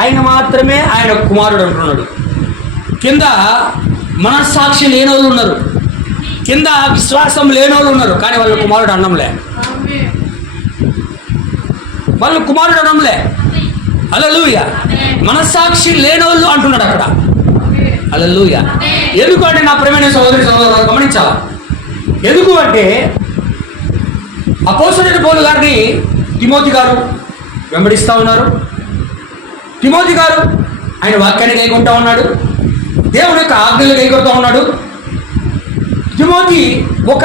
ఆయన మాత్రమే ఆయన కుమారుడు అంటున్నాడు. కింద మనస్సాక్షి లేని వాళ్ళు ఉన్నారు, కింద విశ్వాసం లేని వాళ్ళు ఉన్నారు, కానీ వాళ్ళ కుమారుడు అన్నంలే. హల్లెలూయా. మనస్సాక్షి లేని వాళ్ళు అంటున్నాడు అక్కడ. హల్లెలూయా. ఎందుకు అంటే నా ప్రియమైన సహోదరి గమనించాలా? ఎందుకు అంటే అపోస్తలుడైన పౌలు గారిని తిమోతి గారు వెంబడిస్తూ ఉన్నారు. తిమోతి గారు ఆయన వాక్యాన్ని కైకొంటూ ఉన్నాడు, దేవుని యొక్క ఆజ్ఞలు కైకొడుతూ ఉన్నాడు. తిమోతి ఒక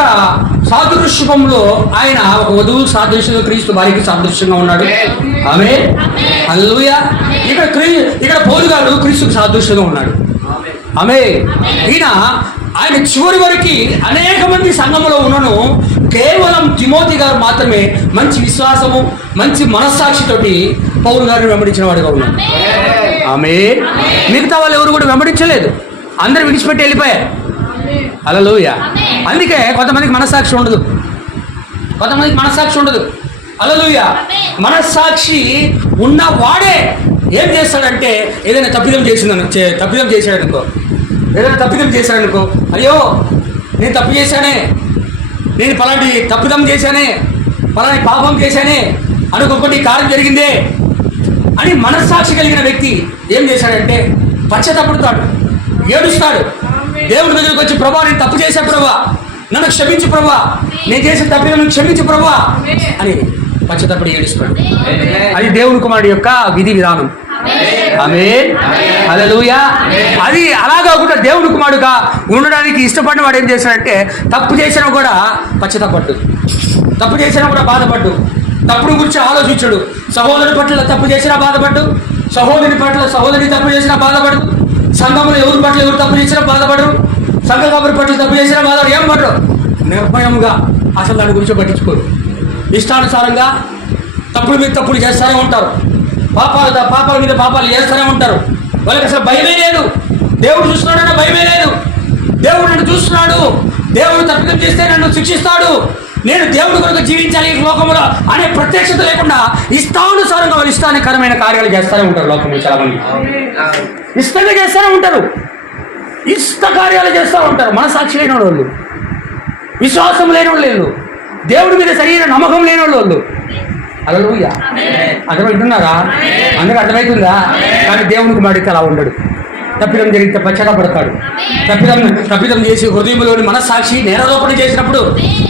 సాదృశ్యంలో ఆయన ఒక వధువు సాదృశ్యంగా క్రీస్తు భార్యకి సాదృశ్యంగా ఉన్నాడు. ఆమె హల్లెలూయా. ఇక్కడ పౌలు గారు క్రీస్తుకు సాదృశ్యంగా ఉన్నాడు. ఆమె ఆయన చివరి వరకు అనేక మంది సంఘంలో ఉన్నను కేవలం తిమోతి గారు మాత్రమే మంచి విశ్వాసము మంచి మనస్సాక్షితోటి పౌలు గారిని వెంబడించిన వాడిగా ఉన్నాడు. ఆమె మిగతా వాళ్ళు ఎవరు కూడా వెంబడించలేదు, అందరూ విడిచిపెట్టి వెళ్ళిపోయారు. హల్లెలూయా. అందుకే కొంతమందికి మనస్సాక్షి ఉండదు, కొంతమందికి మనస్సాక్షి ఉండదు. హల్లెలూయా. మనస్సాక్షి ఉన్న వాడే ఏం చేస్తాడంటే ఏదైనా తప్పిదం చేశాడనుకో, ఏదైనా తప్పిదం చేశాడనుకో, అయ్యో నేను తప్పు చేశానే, నేను పలాంటి తప్పిదం చేశానే, పలాంటి పాపం చేశానే, అనుకోకుండా ఈ కార్యం జరిగిందే అని మనస్సాక్షి కలిగిన వ్యక్తి ఏం చేశాడంటే పశ్చాత్తాపడతాడు, ఏడుస్తాడు. దేవుడి దగ్గరికి వచ్చి, ప్రభా నేను తప్పు చేశా ప్రభా, నన్ను క్షమించు ప్రభా, నేను చేసిన తప్పిదం క్షమించు ప్రభా అని పశ్చాత్తాపడి ఏడుస్తాడు. అది దేవుని కుమారుడి యొక్క విధి విధానం. ఆమేన్. హల్లెలూయా. అది అలా కాకుండా దేవుని కుమారుడుగా ఉండడానికి ఇష్టపడిన వాడు ఏం చేశాడంటే తప్పు చేసినా కూడా పశ్చాత్తాపడ్డు, తప్పు చేసినా కూడా బాధపడ్డు, తప్పుడు గురించి ఆలోచించడు. సహోదరుడి పట్ల తప్పు చేసినా బాధపడ్డు, సహోదరి పట్ల సహోదరి తప్పు చేసినా బాధపడు, సంఘంలో ఎవరి పట్ల ఎవరు తప్పు చేసినా బాధపడరు, సంఘ కబురు పట్ల తప్పు చేసినా బాధపడరు, ఏం పడరు. నిర్భయంగా అసలు దాని గురించి పట్టించుకోరు. ఇష్టానుసారంగా తప్పుడు మీద తప్పుడు చేస్తూనే ఉంటారు, పాపాల మీద పాపాలు చేస్తూనే ఉంటారు. వాళ్ళకి అసలు భయమే లేదు. దేవుడు చూస్తున్నాడన్న భయమే లేదు. దేవుడు నన్ను చూస్తున్నాడు, దేవుడు తప్పిదం చేస్తే నన్ను శిక్షిస్తాడు, నేను దేవుడి కొరకు జీవించాలి ఈ లోకంలో అనే ప్రత్యక్షత లేకుండా ఇష్టానుసారంగా వాళ్ళు ఇష్టానికరమైన కార్యాలు చేస్తూనే ఉంటారు. లోకంలో చాలా మంది ఇష్టంగా చేస్తూనే ఉంటారు, ఇష్ట కార్యాలు చేస్తూ ఉంటారు. మనసాక్షి లేని వాళ్ళు, విశ్వాసం లేని వాళ్ళు, దేవుడి మీద సరైన నమ్మకం లేని వాళ్ళు. హల్లెలూయా. అర్థమవుతున్నారా? అందరూ అర్థమవుతుందా? కానీ దేవునికి మాడితే అలా ఉండడు. తప్పిదం జరిగితే పశ్చాత్తాపడతాడు. తప్పిదం చేసి హృదయంలోని మనస్సాక్షి నేరలోపణ చేసినప్పుడు,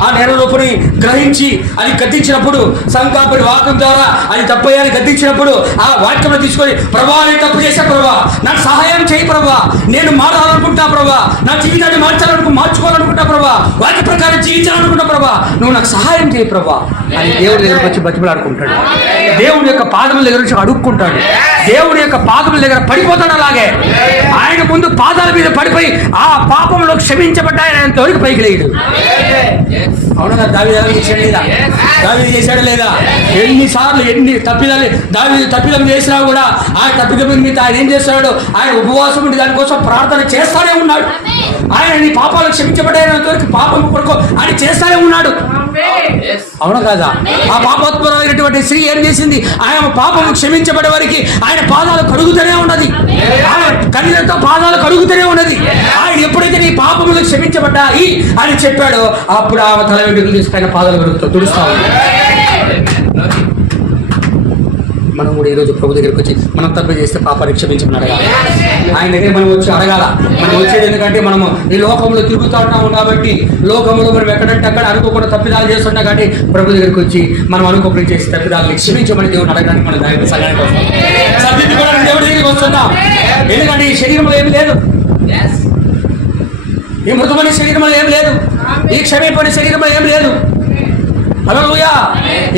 ఆ నేరలోపని గ్రహించి అది గద్దించినప్పుడు, సంకాపరి వాక్యం ద్వారా అది తప్పయ్యాన్ని గద్దించినప్పుడు ఆ వాక్యంలో తీసుకొని, ప్రభా నేను తప్పు చేశా ప్రభా, నాకు సహాయం చేయి ప్రభా, నేను మారాలనుకుంటా ప్రభా, నా జీవితాన్ని మార్చుకోవాలనుకుంటా ప్రభా, వాక్య ప్రకారం జీవించాలనుకుంటా ప్రభా, నువ్వు నాకు సహాయం చేయి ప్రభా అని దేవుడి దగ్గరకు వచ్చి బతిమలాడుకుంటాడు. దేవుడి యొక్క పాదముల దగ్గర నుంచి అడుక్కుంటాడు. దేవుడి యొక్క పాదముల దగ్గర పడిపోతాడు. అలాగే ఆయన ముందు పాదాల మీద పడిపోయి ఆ పాపంలో క్షమించబడ్డాయని ఆయన తోడికి పైకి లేడు. అవునా? దావీదు చేశాడు లేదా? దావీదు చేశాడు లేదా? ఎన్నిసార్లు ఎన్ని తప్పిదాలు దావీదు తప్పిదం చేసినా కూడా ఆ తప్పిదం మీద ఆయన ఏం చేస్తున్నాడు? ఆయన ఉపవాసం ఉండి దానికోసం ప్రార్థన చేస్తానే ఉన్నాడు. ఆయన నీ పాపాలు క్షమించబడ్డాయని తోడికి పాపం కొరకు ఆయన చేస్తానే ఉన్నాడు. అవునా కాదా? ఆ పాపాత్మరైనటువంటి స్త్రీ ఏం చేసింది? ఆయన పాపము క్షమించబడే వారికి ఆయన పాదాలు కడుగుతూనే ఉన్నది, ఆయన కన్నీళ్లతో పాదాలు కడుగుతూనే ఉన్నది. ఆయన ఎప్పుడైతే నీ పాపములు క్షమించబడ్డాయి అని చెప్పాడో అప్పుడు ఆమె తల వెంట్రుకలు తీసుకుని పాదాలు కడుగుతూ తుడుస్తా ఉంది. మనం కూడా ఈరోజు ప్రభు దగ్గరికి వచ్చి మనం తప్పు చేస్తే పాపాన్ని క్షమించమని అడగాలి. ఆయన దగ్గర మనం వచ్చి అడగాల. మనం వచ్చేది ఎందుకంటే మనము ఈ లోకంలో తిరుగుతూ ఉంటాము కాబట్టి, లోకంలో మనం ఎక్కడంటే అక్కడ అనుకోకుండా తప్పిదాలు చేస్తుంటాం కాబట్టి ప్రభు దగ్గరికి వచ్చి మనం అనుకోకుండా చేసి తప్పిదాలను క్షమించమని దేవుడు అడగడానికి మనం దానికి సగానికి వస్తాం, సర్దిద్దుకోవడానికి దేవుడి దగ్గరికి వస్తున్నాం. ఎందుకంటే ఈ శరీరంలో ఏమి లేదు, ఈ మృతమైన శరీరంలో ఏమి లేదు, ఈ క్షమింపని శరీరంలో ఏమి లేదు. హల్లెలూయా.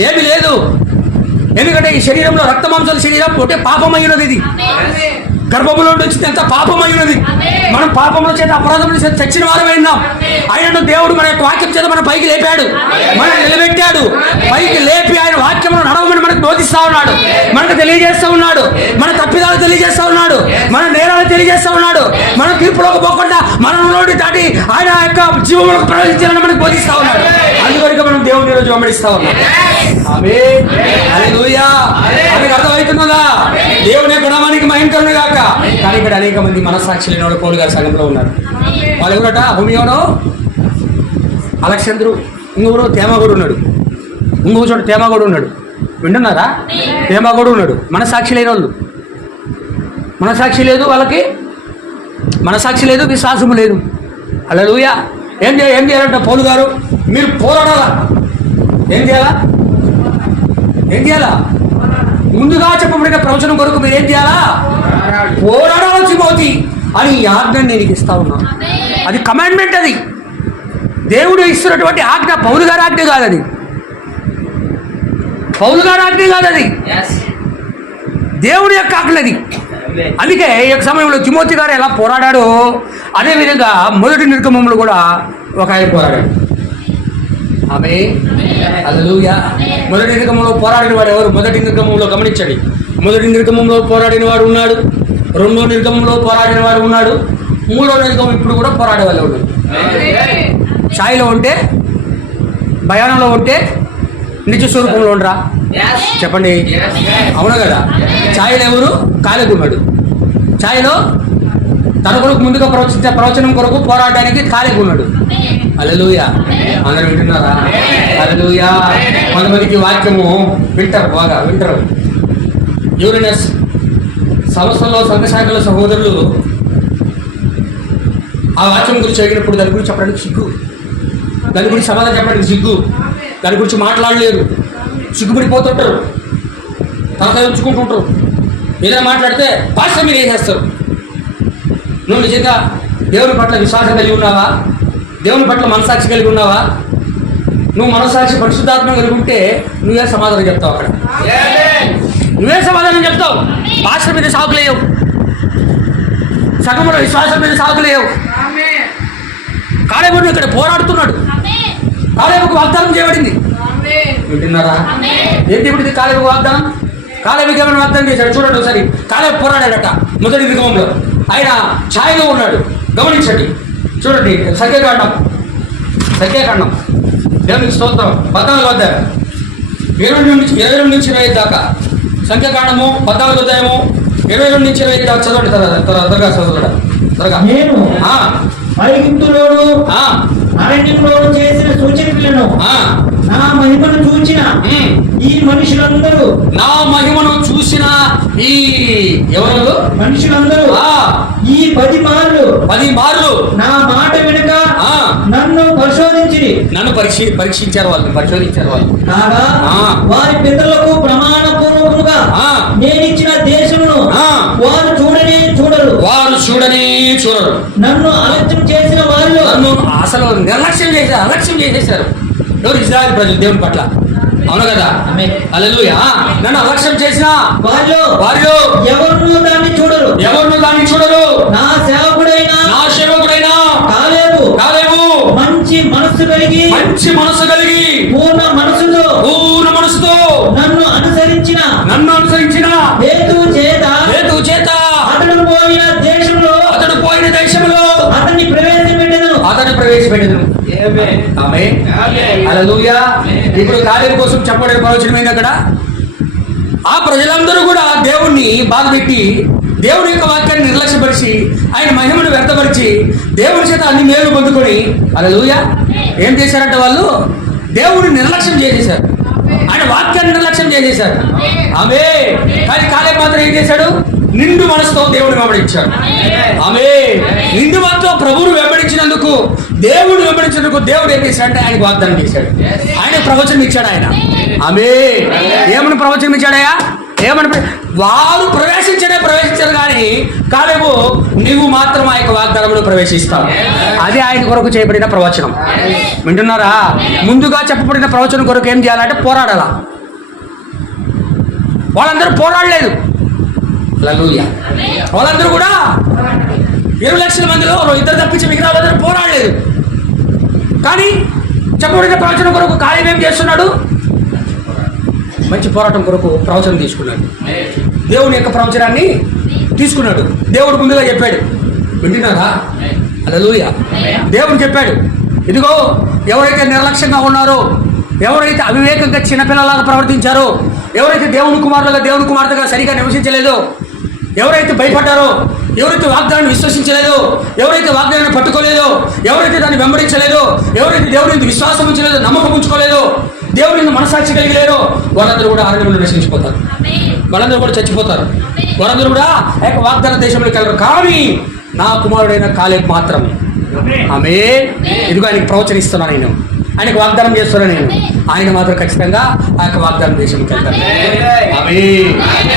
ఏమి లేదు. ఎందుకంటే ఈ శరీరంలో రక్తమాంసాల శరీరం ఒకటే పాపమైనది. ఇది గర్భంలో నుంచి ఎంత పాపమైనది. మనం పాపంలో చేత అపరాధముల చేత చచ్చిన వారమైనాం. ఆయన దేవుడు మన యొక్క వాక్యం చేత మన పైకి లేపాడు, మనం నిలబెట్టాడు. పైకి లేపి ఆయన వాక్యంలో నడవమని మనకు బోధిస్తా ఉన్నాడు, మనకు తెలియజేస్తూ ఉన్నాడు, మన తప్పిదాలు తెలియజేస్తూ ఉన్నాడు, మన నేరాలు తెలియజేస్తూ ఉన్నాడు. మన తీర్పులోకి పోకుండా మనలోని దాటి ఆయన యొక్క జీవములకు ప్రవేశించాలని మనకు బోధిస్తా ఉన్నాడు. అందువరకు మనం దేవుని ఈరోజు వెంబడిస్తా ఉన్నాం. ఆమేన్. హల్లెలూయా. మనకు అర్థమవుతున్నదా? దేవుని గుణానికి మహిమ కలుగును గాక. కానీ ఇక్కడ అనేక మంది మనస్సాక్షి లేని వాడు పౌలు గారి సంఘంలో ఉన్నారు. వాళ్ళు ఎవరట? హోమియోనో, అలెక్సాంద్రు, ఇంకొకడు తేమాగోడు ఉన్నాడు, ఇంకొక చోట తేమాగోడు ఉన్నాడు. వింటున్నారా? తేమాగోడు ఉన్నాడు. మనస్సాక్షి లేని వాళ్ళు. మనస్సాక్షి లేదు వాళ్ళకి, మనస్సాక్షి లేదు, విశ్వాసము లేదు. హల్లెలూయా. ఏం చేయాలంట పౌలు గారు? మీరు పోరాడాలా. ఏం చేయాలా? ముందుగా చెప్పబడిన ప్రవచనం కొరకు మీరు ఏం చేయాలా? పోరాడాలి తిమోతి అని ఆజ్ఞ నేను ఇస్తా ఉన్నాను. అది కమాండ్మెంట్. అది దేవుడు ఇస్తున్నటువంటి ఆజ్ఞ పౌలు గారి ఆజ్ఞ కాదది. పౌలు గారి ఆజ్ఞ కాదది, దేవుడి యొక్క ఆజ్ఞది. అందుకే ఈ యొక్క సమయంలో తిమోతి గారు ఎలా పోరాడాడో అదేవిధంగా మొదటి నిర్గమంలో కూడా ఒక ఆయన పోరాడాడు. ఆమె హల్లెలూయా. మొదటి నిర్గమంలో పోరాడిన వాడు ఎవరు? మొదటి నిర్గమంలో గమనించండి. మొదటి నిర్గమంలో పోరాడిన వాడు ఉన్నాడు, రెండో నిర్గమంలో పోరాడిన వాడు ఉన్నాడు, మూడో నిర్గమం ఇప్పుడు కూడా పోరాడే వాళ్ళు ఉన్నాడు. ఛాయలో ఉంటే, భయానంలో ఉంటే, నిజ స్వరూపంలో ఉండరా? చెప్పండి, అవును కదా? ఛాయలో ఎవరు? కాలేబు ఉన్నాడు. ఛాయలో తన కొరకు ముందుగా ప్రవచనం కొరకు పోరాడడానికి కాలేబు ఉన్నాడు. హల్లెలూయా. అందరూ వింటున్నారా? హల్లెలూయా. కొంతమందికి వాక్యము వింటారు, బాగా వింటారు. యూరినస్ సంస్థల్లో సంఘశాఖల సహోదరులు ఆ వాక్యం గురించి అడిగినప్పుడు దాని గురించి చెప్పడానికి సిగ్గు, దాని గురించి సమాధానం చెప్పడానికి సిగ్గు, దాని గురించి మాట్లాడలేరు, సిగ్గుపడిపోతుంటారు, తలకాయ ఉంచుకుంటుంటారు. ఏదైనా మాట్లాడితే భాష మీరు ఏం చేస్తారు? నువ్వు నిజంగా దేవుని పట్ల విశ్వాసం కలిగి ఉన్నావా? దేవుని పట్ల మనసాక్షి కలిగి ఉన్నావా? నువ్వు మనసాక్షి పరిశుద్ధాత్మ కలిగి ఉంటే నువ్వే సమాధానం చెప్తావు. అక్కడ నువ్వే సమాధానం చెప్తావు. భాష మీద సాగులేవు, సగంలో విశ్వాసం మీద సాగులేవు. కాలేబు ఇక్కడ పోరాడుతున్నాడు. కాలేబుకు వాగ్దానం చేయబడింది. వింటున్నారా? ఏంటి ఇప్పుడు ఇది కాలేబుకు వాగ్దానం? కాలేబుకి ఏమైనా వాగ్దానం చేశాడు? చూడండి ఒకసారి. కాలేబు పోరాడాడట మొదటి నిర్గమంలో. ఆయన ఛాయలో ఉన్నాడు. గమనించండి, చూడండి. సంఖ్యాకాండం దేవునికి స్తోత్రం. 14వ అధ్యాయం 22 నుంచి 25 దాకా. సంఖ్యాకాండము 14వ అధ్యాయము 22 నుంచి 25 దాకా చదవండి. త్వరగా త్వరగా. నేను ఐగుప్తులోను అరణ్యంలోను చేసిన సూచనలను నా మహిమను చూచిన ఈ మనుషులందరూ, నా మహిమను చూసిన ఈ ఎవరు మనుషులందరూ ఈ 10 మార్లు నా మాట వినక నన్ను పరీక్షించారు. వాళ్ళు పరిశోధించారు. వాళ్ళు కాగా వారి పితరులకు ప్రమాణపూర్వకముగా నేనిచ్చిన దేశమును వారు చూడనే చూడరు. నన్ను అలక్ష్యం చేసిన వాళ్ళు, నన్ను అసలు అలక్ష్యం చేసేశారు. ఎవరు? ఇశ్రాయేలు ప్రజలు దేవుని పట్ల. అవును కదా? హల్లెలూయా. నన్ను అలక్ష్యం చేసిన వారిలో ఎవరు దాన్ని చూడరు. నా సేవకుడైనా కాలేబు మంచి మనస్సు కలిగి పూర్ణ మనసుతో నన్ను అనుసరించిన హేతువు చేత అతడు పోయిన దేశంలో అతన్ని ప్రవేశపెట్టెను. హల్లెలూయా. ఇప్పుడు కాలేబు కోసం చెప్పబడే ప్రవచనం ఏంది? అక్కడ ఆ ప్రజలందరూ కూడా దేవుణ్ణి బాధపెట్టి, దేవుని యొక్క వాక్యాన్ని నిర్లక్ష్యపరిచి, ఆయన మహిమను వ్యక్తపరిచి, దేవుని చేత అన్ని మేలు పొందుకొని, హల్లెలూయా, ఏం చేశారంటే వాళ్ళు దేవుని నిర్లక్ష్యం చేసేశారు. ఆయన వాక్యాన్ని నిర్లక్ష్యం చేసేశారు. ఆమె కానీ కాలేబు మాత్రం ఏం చేశాడు? నిండు మనసుతో దేవుని వెంబడించాడు. ఆమె నిండు మనసుతో ప్రభువును వెంబడించినందుకు, దేవుడు ఏం చేశాడంటే ఆయనకు వాగ్దానం చేశాడు. ఆయన ప్రవచనం ఇచ్చాడు. ఆయన ఆమె ఏమని ప్రవచనం ఇచ్చాడయా? వారు ప్రవేశించారు కానీ కాలేబు నీవు మాత్రం ఆ యొక్క వాగ్దానంలో ప్రవేశిస్తావు. అది ఆయన కొరకు చేయబడిన ప్రవచనం. వింటున్నారా? ముందుగా చెప్పబడిన ప్రవచనం కొరకు ఏం చేయాలంటే పోరాడాల. వాళ్ళందరూ పోరాడలేదు. హల్లెలూయా. వాళ్ళందరూ కూడా 20 లక్షల మందిలో 2 తప్పించి మిగతా వాళ్ళందరూ పోరాడలేదు. కానీ చెప్పబడిన ప్రవచనం కొరకు కాలేబు ఏం చేస్తున్నాడు? మంచి పోరాటం కొరకు ప్రవచనం తీసుకున్నాడు. దేవుని యొక్క ప్రవచనాన్ని తీసుకున్నాడు. దేవుడు ముందుగా చెప్పాడు. వింటున్నారా? హల్లెలూయా. దేవుడు చెప్పాడు, ఇదిగో ఎవరైతే నిర్లక్ష్యంగా ఉన్నారో, ఎవరైతే అవివేకంగా చిన్నపిల్లలాగా ప్రవర్తించారో, ఎవరైతే దేవుని కుమార్తెగా సరిగా నివసించలేదో, ఎవరైతే భయపడ్డారో, ఎవరైతే వాగ్దానాన్ని విశ్వసించలేదో, ఎవరైతే వాగ్దానాన్ని పట్టుకోలేదో, ఎవరైతే దాన్ని వెంబడించలేదో, ఎవరైతే దేవుని విశ్వాసం ఉంచలేదో, నమ్మకం ఉంచుకోలేదో, దేవుని మనసాక్షి కలిగి లేరో, వాళ్ళందరూ కూడా అరణ్యంలో నశించిపోతారు. వాళ్ళందరూ కూడా చచ్చిపోతారు. వాళ్ళందరూ కూడా వాగ్దాన దేశంలోకి వెళ్ళరు. కానీ నా కుమారుడైన కాలేబు మాత్రమే. ఆమె ఇదిగో ఆయనకి ప్రవచనిస్తున్నా, నేను ఆయనకు వాగ్దానం చేస్తున్నా, నేను ఆయన మాత్రం ఖచ్చితంగా ఆ యొక్క వాగ్దానం దేశంకి వెళ్తాను. ఆమె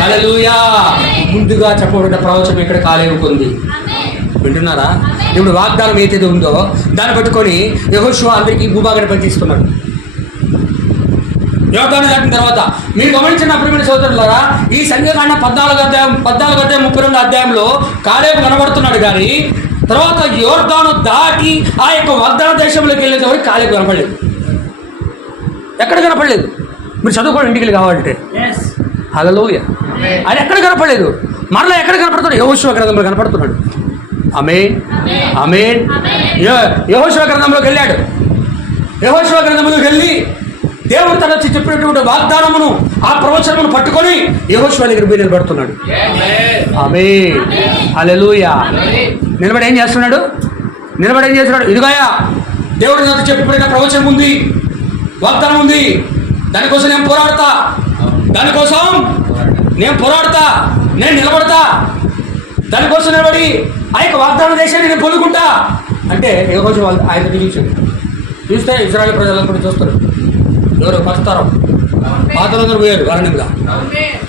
హల్లెలూయా. ముందుగా చెప్పబడిన ప్రవచనం ఇక్కడ కాలేబుకు ఉంది. వింటున్నారా? ఇప్పుడు వాగ్దానం ఏదైతే ఉందో దాన్ని పట్టుకొని యెహోషువ అందరికీ భూభాగాన్ని పంచిస్తున్నాడు. యోర్దాను దాటిన తర్వాత మీరు గమనించిన ప్రియమైన సోదరులారా, ఈ సంఖ్యాకాండ 14 అధ్యాయం 32 అధ్యాయంలో కాలేబు కనబడుతున్నాడు, కానీ తర్వాత యోర్దాను దాటి ఆ యొక్క వాగ్దాన దేశంలోకి వెళ్ళేటప్పుడు కాలేబు కనపడలేదు. ఎక్కడ కనపడలేదు? మీరు చదువుకోండి ఇంటికి కావాలంటే. హల్లెలూయా. అది ఎక్కడ కనపడలేదు. మరలా ఎక్కడ కనపడుతున్నాడు? యెహోషువ గ్రంథంలో కనపడుతున్నాడు. ఆమేన్, ఆమేన్. యెహోషువ గ్రంథంలోకి వెళ్ళాడు. యెహోషువ గ్రంథంలోకి వెళ్ళి దేవుడు తన చెప్పినటువంటి వాగ్దానమును, ఆ ప్రవచనమును పట్టుకొని యెహోషువ దగ్గర పోయి నిలబడుతున్నాడు. ఆమేన్, హల్లెలూయా. నిలబడి ఏం చేస్తున్నాడు? ఇదిగోయా, దేవుడు నాతో చెప్పిన ప్రవచనం ఉంది, వాగ్దానం ఉంది, దానికోసం నేను పోరాడతా, నేను నిలబడతా, దానికోసం నిలబడి ఆ యొక్క వాగ్దాన దేశాన్ని నేను పొందుకుంటా అంటే యెహోషువ ఆయన చూస్తే ఇశ్రాయేలు ప్రజలందరూ చూస్తారు. ఎవరు పస్తారం పాతలందరూ పోయారు వారణంగా.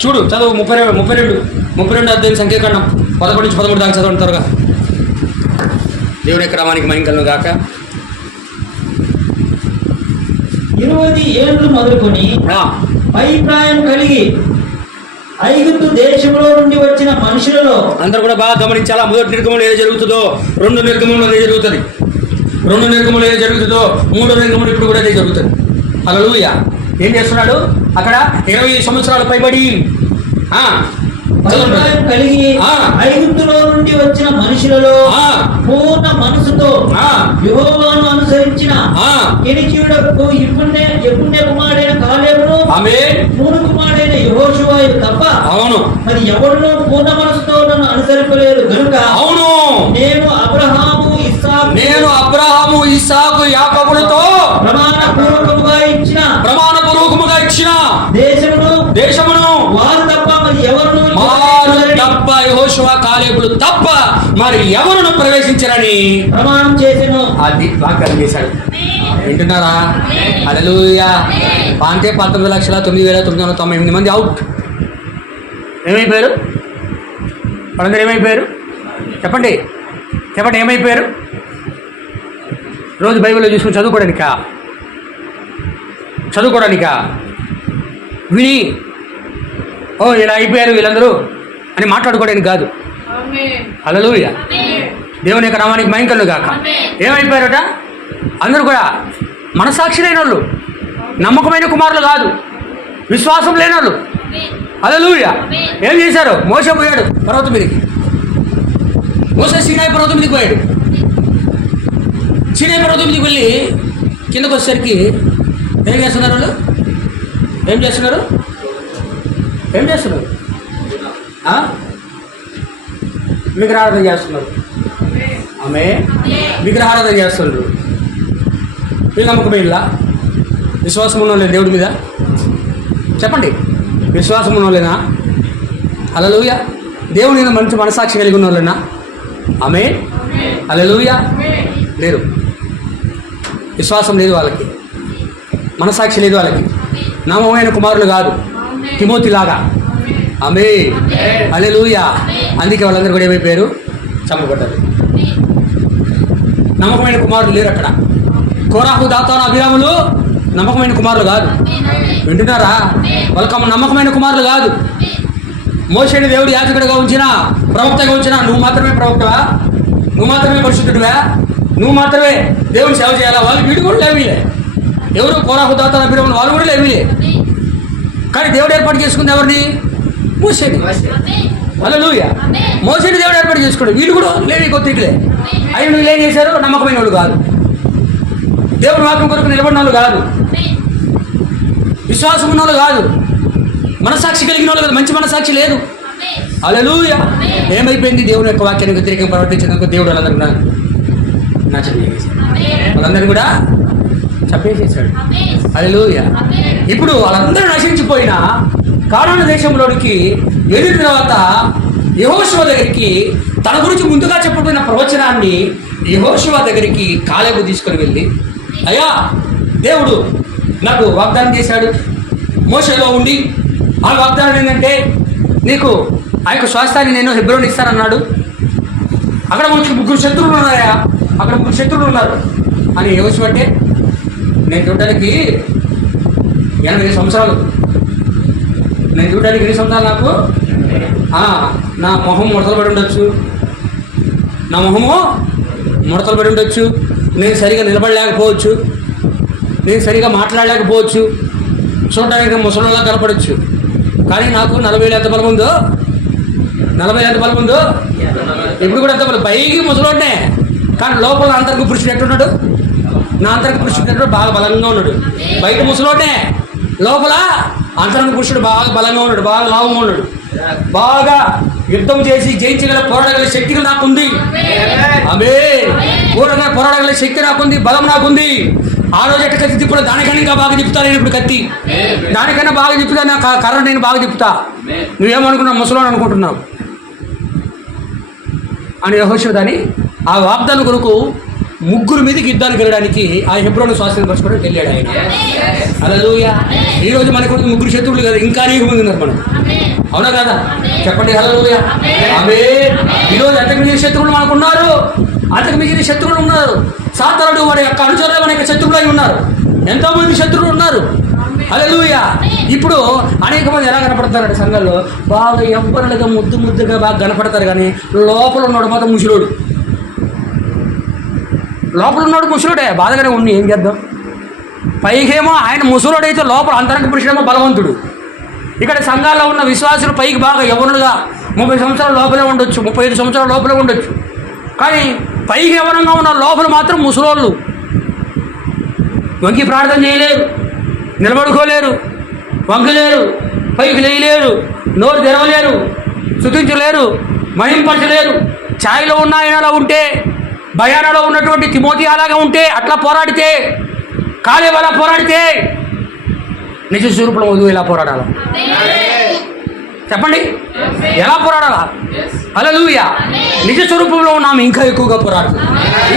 చూడు, చదువు 32 అధ్యాయం సంఖ్యాకాండం 11 నుంచి 13 దాకా చదవండి త్వరగా. దేవుని యొక్క నామానికి మహిమ కలుగును గాక. 20 ఏళ్ళు మొదలుకొని అభిప్రాయం కలిగి ఐగుప్తు దేశంలో నుండి వచ్చిన మనుషులలో అందరూ కూడా బాగా గమనించాలా. మొదటి నిర్గమంలో ఏదో జరుగుతుందో, 2 నిర్గమంలో అదే జరుగుతుంది, 2 నిర్గమంలో ఏదో జరుగుతుందో, 3 నిర్గమంలో ఇప్పుడు కూడా అదే జరుగుతుంది. హల్లెలూయా. ఏం చేస్తున్నాడు అక్కడ? 20 సంవత్సరాలు పైబడి కలిగి ఐగుప్తులో నుండి వచ్చిన మనుషులలో పూర్ణ మనసుతో యెహోవాను అనుసరించిన కెనిజీయుడకు యెఫున్నె కుమారుడైన కాలేబును, నూను కుమారుడైన యెహోషువ తప్ప అవును మరి ఎవరునూ పూర్ణ మనసుతో నన్ను అనుసరింపలేదు కనుక అవును నేను అబ్రహాము ఇస్సాకు యాకోబులతో ప్రమాణపూర్వకముగా ఇచ్చిన దేశమును వారు తప్ప మరి ఎవరును యెహోషువ కాలేబులు తప్ప మరి ఎవరును ప్రవేశించరని ప్రమాణం చేసెను. అది వాగ్దానం చేశాడు. వింటున్నారా? హల్లెలూయా. అంటే 19,09,998 మంది అవుట్. ఏమైపోయారు? వాళ్ళందరూ ఏమైపోయారు? చెప్పండి ఏమైపోయారు? రోజు బైబిల్లో చూసుకుని చదువుకోవడానికా విని ఇలా అయిపోయారు వీళ్ళందరూ అని మాట్లాడుకోవడానికి కాదు. హల్లెలూయా. దేవుని యొక్క నామానికి మహిమ కలుగును గాక. ఏమైపోయారట? అందరూ కూడా మనసాక్షి లేని వాళ్ళు, నమ్మకమైన కుమారులు కాదు, విశ్వాసం లేని వాళ్ళు. హల్లెలూయా. ఏం చేశారు? మోషే పోయాడు పర్వతం మీదకి. మోషే సీనాయి పర్వతం మీదకి పోయాడు. సీనాయి పర్వతం మీదకి వెళ్ళి కిందకు వచ్చేసరికి ఏం చేస్తున్నారు వాళ్ళు? ఏం చేస్తున్నారు? విగ్రహారాధన చేస్తున్నారు. విగ్రహారాధన చేస్తున్నారు. వీళ్ళు నమ్మకం ఇలా విశ్వాసం ఉన్నోళ్ళే దేవుడి మీద? చెప్పండి, విశ్వాసం ఉన్నోళ్ళేనా? హల్లెలూయా. దేవుని మీద మంచి మనసాక్షి కలిగి ఉన్న వాళ్ళేనా? హల్లెలూయా. లేరు. విశ్వాసం లేదు వాళ్ళకి, మనసాక్షి లేదు వాళ్ళకి, నమ్మకమైన కుమారులు కాదు, తిమోతి లాగా. హల్లెలూయా. అందుకే వాళ్ళందరూ కూడా ఏమైపోయారు? చంపబడ్డారు. నమ్మకమైన కుమారులు లేరు అక్కడ. కోరాహు, దాతాను, అభిరాములు నమ్మకమైన కుమారులు కాదు. వింటున్నారా? వాళ్ళకి నమ్మకమైన కుమారులు కాదు. మోషేని దేవుడు యాజకుడిగా ఉంచిన, ప్రవక్తగా ఉంచిన, నువ్వు మాత్రమే ప్రవక్తవా? నువ్వు మాత్రమే పరిశుద్ధుడివా? నువ్వు మాత్రమే దేవుని సేవ చేయాలా? వాళ్ళు వీడు కూడా లేవిలే. ఎవరు? కోరాహు, దాతాను, అభిరాములు వాళ్ళు కూడా లేవిలే. కానీ దేవుడు ఏర్పాటు చేసుకుంది ఎవరిని? మోషేని. హల్లెలూయా. మోషేని దేవుడు ఏర్పాటు చేసుకున్నాడు. వీళ్ళు కూడా లేవి కొద్దిలే. అయిన వీళ్ళు ఏం చేశారు? నమ్మకమైన వాళ్ళు కాదు, దేవుని వాక్యం కొరకు నిలబడిన వాళ్ళు కాదు, విశ్వాసం ఉన్న వాళ్ళు కాదు, మనసాక్షి కలిగిన వాళ్ళు కాదు, మంచి మనసాక్షి లేదు. హల్లెలూయా. ఏమైపోయింది? దేవుని యొక్క వాక్యానికి వ్యతిరేకంగా ప్రవర్తించినందుకు దేవుడు వాళ్ళందరూ వాళ్ళందరూ కూడా చంపేసేసాడు. హల్లెలూయా. ఇప్పుడు వాళ్ళందరూ నశించిపోయిన కానాను దేశంలోనికి వెళ్ళిన తర్వాత యెహోషువ దగ్గరికి తన గురించి ముందుగా చెప్పబడిన ప్రవచనాన్ని యెహోషువ దగ్గరికి కాలేబు తీసుకొని వెళ్ళి, అయ్యా, దేవుడు నాకు వాగ్దానం చేశాడు మోషేలో ఉండి. ఆ వాగ్దానం ఏంటంటే నీకు ఆ యొక్క స్వాస్థాన్ని నేను హెబ్రోన్ ఇస్తానన్నాడు. అక్కడ ముగ్గురు శత్రువులు ఉన్నాయా, అక్కడ ముగ్గురు శత్రువులు ఉన్నారు అని యోచి బట్టే నేను చూడడానికి 80 సంవత్సరాలు. నేను చూడడానికి ఎన్ని సంవత్సరాలు నాకు? నా మొహం ముడతలు పడి ఉండొచ్చు, నా మొహము ముడతలు పడి ఉండొచ్చు, నేను సరిగా నిలబడలేకపోవచ్చు, నేను సరిగా మాట్లాడలేకపోవచ్చు, చూడడానికి ముసలిలా కనపడవచ్చు. కానీ నాకు 40 ఎంత బలం ఉందో, 40 ఎంత బలం ఉందో, ఇప్పుడు కూడా ఎంత బలం. పైకి ముసలోడ్నే, కానీ లోపల అంతర్గ పురుషుడు ఎట్టున్నాడు? నా అంతర్గ పురుషుడు బాగా బలంగా ఉన్నాడు. బయట ముసలోడ్నే, లోపల అంతరంగ పురుషుడు బాగా బలంగా ఉన్నాడు, బాగా లాభంగా ఉన్నాడు. బాగా యుద్ధం చేసి జయించగల పోరాడగల శక్తి నాకుంది. ఆమేన్. పోరాడగల శక్తి నాకుంది, బలం నాకుంది. ఆ రోజు ఎట్ట కత్తి తిప్పులో దానికన్నా ఇంకా బాగా తిప్పుతా. నేను ఇప్పుడు కత్తి దానికన్నా బాగా తిప్పుతా, నా కర్ర నేను బాగా తిప్పుతా. నువ్వేమనుకున్నావు? ముసలోని అనుకుంటున్నావు అని యెహోషువ దాని ఆ వాగ్దానం కొరకు ముగ్గురు మీదకి యుద్ధానికి వెళ్ళడానికి ఆ హెబ్రోను స్వాధీనపరచుకోవడానికి వెళ్ళాడు ఆయన. హల్లెలూయా. ఈరోజు మనకు ముగ్గురు శత్రువులు కదా, ఇంకా అనేక మంది ఉన్నారు మనం. అవునా కదా? చెప్పండి హల్లెలూయా. ఆమేన్. ఈరోజు అంతకు మించిన శత్రువులు మనకు ఉన్నారు, అంతకు మించిన శత్రువులు ఉన్నారు. సాతానుడు వాడి యొక్క అనుచరులు మన యొక్క శత్రువులు అయి ఉన్నారు. ఎంతో మంది శత్రువులు ఉన్నారు. హల్లెలూయా. ఇప్పుడు అనేక మంది ఎలా కనపడతారంటే సంఘాల్లో బాగా ఎంపరులుగా ముద్దుగా బాగా కనపడతారు, కానీ లోపల ఉన్నాడు మాత్రం ముసలోడు. లోపల ఉన్నాడు ముసలుడే, బాధగానే ఉండి ఏం చేద్దాం. పైకేమో ఆయన ముసలుడైతే లోపల అంతరంగ పురుషుడేమో బలవంతుడు. ఇక్కడ సంఘాల్లో ఉన్న విశ్వాసులు పైకి బాగా యవ్వనులుగా 30 సంవత్సరాల లోపలే ఉండొచ్చు, 35 సంవత్సరాల లోపలే ఉండొచ్చు, కానీ పైకి యవ్వనంగా ఉన్న లోపల మాత్రం ముసలోళ్ళు. వంకి ప్రార్థన చేయలేరు, నిలబడుకోలేరు, వంకలేరు, పైకి లేయలేరు, నోరు తెరవలేరు, స్తుతించలేరు, మహింపరచలేరు. ఛాయలో ఉన్న ఆయనలా ఉంటే, భయానలో ఉన్నటువంటి తిమోతి అలాగా ఉంటే, అట్లా పోరాడితే, కాలేబు అలా పోరాడితే, నిజ స్వరూపంలో వధువు ఎలా పోరాడాలా? చెప్పండి, ఎలా పోరాడాలా? హల్లెలూయా. నిజ స్వరూపంలో ఉన్నాము ఇంకా ఎక్కువగా పోరాడుతుంది,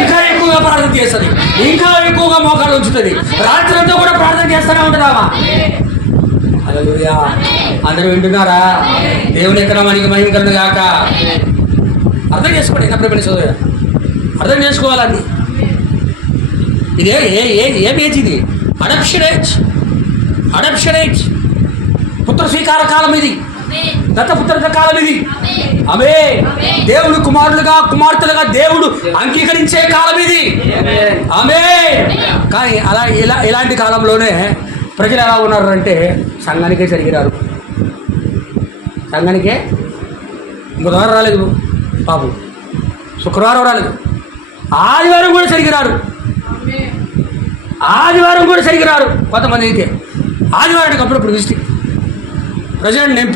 ఇంకా ఎక్కువగా ప్రార్థన చేస్తుంది, ఇంకా ఎక్కువగా మోకాలు ఉంచుతుంది. రాత్రి అంతా కూడా ప్రార్థన చేస్తూనే ఉంటుందామా? హల్లెలూయా. అందరూ వింటున్నారా? దేవుని ఎక్కడ మనకి మహిమకరణ గాక. అర్థం చేసుకోండి నా ప్రియమైన సోదరుడా, అర్థం చేసుకోవాలండి. ఇదే ఏం ఏజ్ ఇది? అడాప్షన్ ఏజ్, పుత్ర స్వీకార కాలం ఇది, దత్తపుత్ర కాలం ఇది. ఆమేన్. దేవుడు కుమారులుగా కుమార్తెలుగా దేవుడు అంగీకరించే కాలం ఇది. ఆమేన్. కానీ ఇలాంటి కాలంలోనే ప్రజలు ఎలా ఉన్నారు అంటే సంఘానికే సరిగి రారు. సంఘానికే బుధవారం రాలేదు బాబు, శుక్రవారం రాలేదు, ఆదివారం కూడా సరిగి రారు. ఆదివారం కూడా సరిగి రారు. కొంతమంది అయితే ఆదివారానికి అప్పుడప్పుడు విజిటింగ్, నేను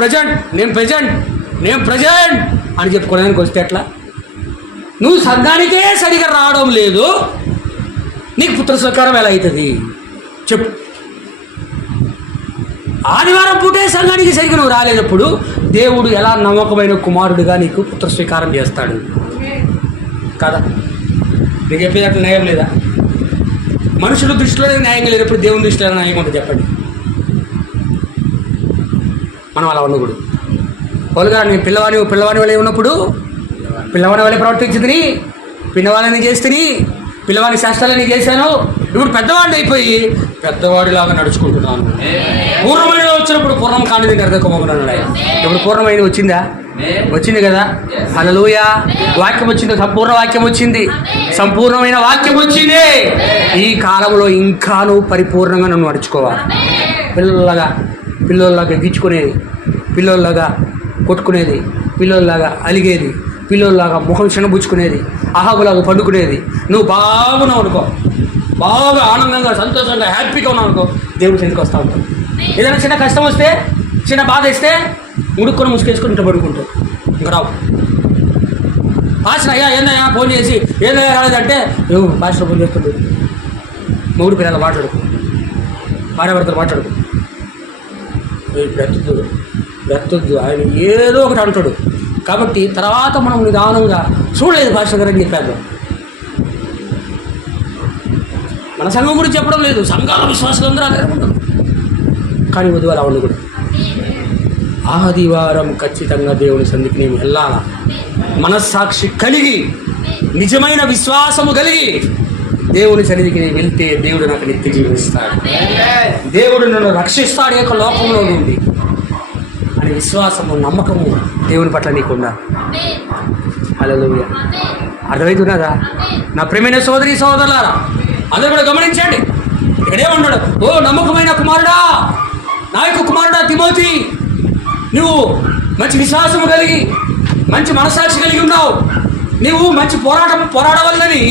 ప్రజెంట్ అని చెప్పుకోవడానికి వస్తే ఎట్లా? నువ్వు సంఘానికే సరిగా రావడం లేదు, నీకు పుత్ర స్వీకారం ఎలా అవుతుంది చెప్పు? ఆదివారం పూటే సంఘానికి సరిగ్గా నువ్వు రాలేనప్పుడు దేవుడు ఎలా నమ్మకమైన కుమారుడిగా నీకు పుత్ర స్వీకారం చేస్తాడు కదా? నేను చెప్పేది అట్లా న్యాయం లేదా? మనుషుల దృష్టిలో న్యాయం లేదు, ఎప్పుడు దేవుని దృష్టిలో న్యాయం ఉంటుంది చెప్పండి. మనం అలా ఉండకూడదు. వాళ్ళుగా నేను పిల్లవాని వల్ల ఉన్నప్పుడు పిల్లవాని వల్ల ప్రవర్తించింది, పిల్లవాళ్ళని చేస్తుంది, పిల్లవాని శాస్త్రాలని చేశాను. ఇప్పుడు పెద్దవాడిని అయిపోయి పెద్దవాడిలాగా నడుచుకుంటున్నాను. పూర్ణమైన వచ్చినప్పుడు పూర్ణం కానిది నిర్దకమన్నాడు ఆయన. ఇప్పుడు పూర్ణమైన వచ్చింది కదా. హల్లెలూయా. వాక్యం వచ్చింది, సంపూర్ణ వాక్యం వచ్చింది, సంపూర్ణమైన వాక్యం వచ్చింది. ఈ కాలంలో ఇంకా నువ్వు పరిపూర్ణంగా నన్ను నడుచుకోవాలి. పిల్లల్లాగా గిచ్చుకునేది, పిల్లల్లాగా కొట్టుకునేది, పిల్లల్లాగా అలిగేది, పిల్లల్లాగా ముఖం చిన్నబుచ్చుకునేది, అహాబులాగా పండుకునేది. నువ్వు బాగున్నావు అనుకో, బాగా ఆనందంగా సంతోషంగా హ్యాపీగా ఉన్నావు అనుకో, దేవుడు చెందుకు వస్తూ ఉంటావు. ఏదైనా చిన్న కష్టం వస్తే, చిన్న బాధ ఇస్తే ముడుక్కొని ముసుకేసుకొని ఇంట్లో పడుకుంటావు. ఇంకా రావు. పాస్టర్ అయ్యా ఏందయ్యా ఫోన్ చేసి ఏందయ్యా రాలేదంటే పాస్టర్ ఫోన్ చేస్తుంది. మూడు పిల్లలు మాట్లాడుకో, భార్యాభర్తలు మాట్లాడుకో, బ్రతొద్దు ఆయన ఏదో ఒకటి అంటాడు. కాబట్టి తర్వాత మనం నిదానంగా చూడలేదు పాస్టర్ గారు అని చెప్పారు. మన సంఘం గురించి చెప్పడం లేదు, సంఘాల విశ్వాసాలు అందరూ అలా ఉంటారు. కానీ వధువు అలా ఉండకూడదు. ఆదివారం ఖచ్చితంగా దేవుని సన్నిధికి నేను వెళ్ళాలా. మనస్సాక్షి కలిగి నిజమైన విశ్వాసము కలిగి దేవుని సన్నిధికి నేను వెళ్తే దేవుడు నాకు నిత్య జీవిస్తాడు, దేవుడు నన్ను రక్షిస్తాడు యొక్క లోకంలో నుండి అని విశ్వాసము నమ్మకము దేవుని పట్ల నీకున్నా. హల్లెలూయా. అర్థమవుతున్నదా నా ప్రియమైన సోదరి సోదరులారా? అందరూ కూడా గమనించండి. ఇక్కడేమన్నాడు? ఓ నమ్మకమైన కుమారుడా, నా యొక్క కుమారుడా తిమోతి, నువ్వు మంచి విశ్వాసము కలిగి మంచి మనస్సాక్షి కలిగి ఉన్నావు, నీవు మంచి పోరాడవల్లని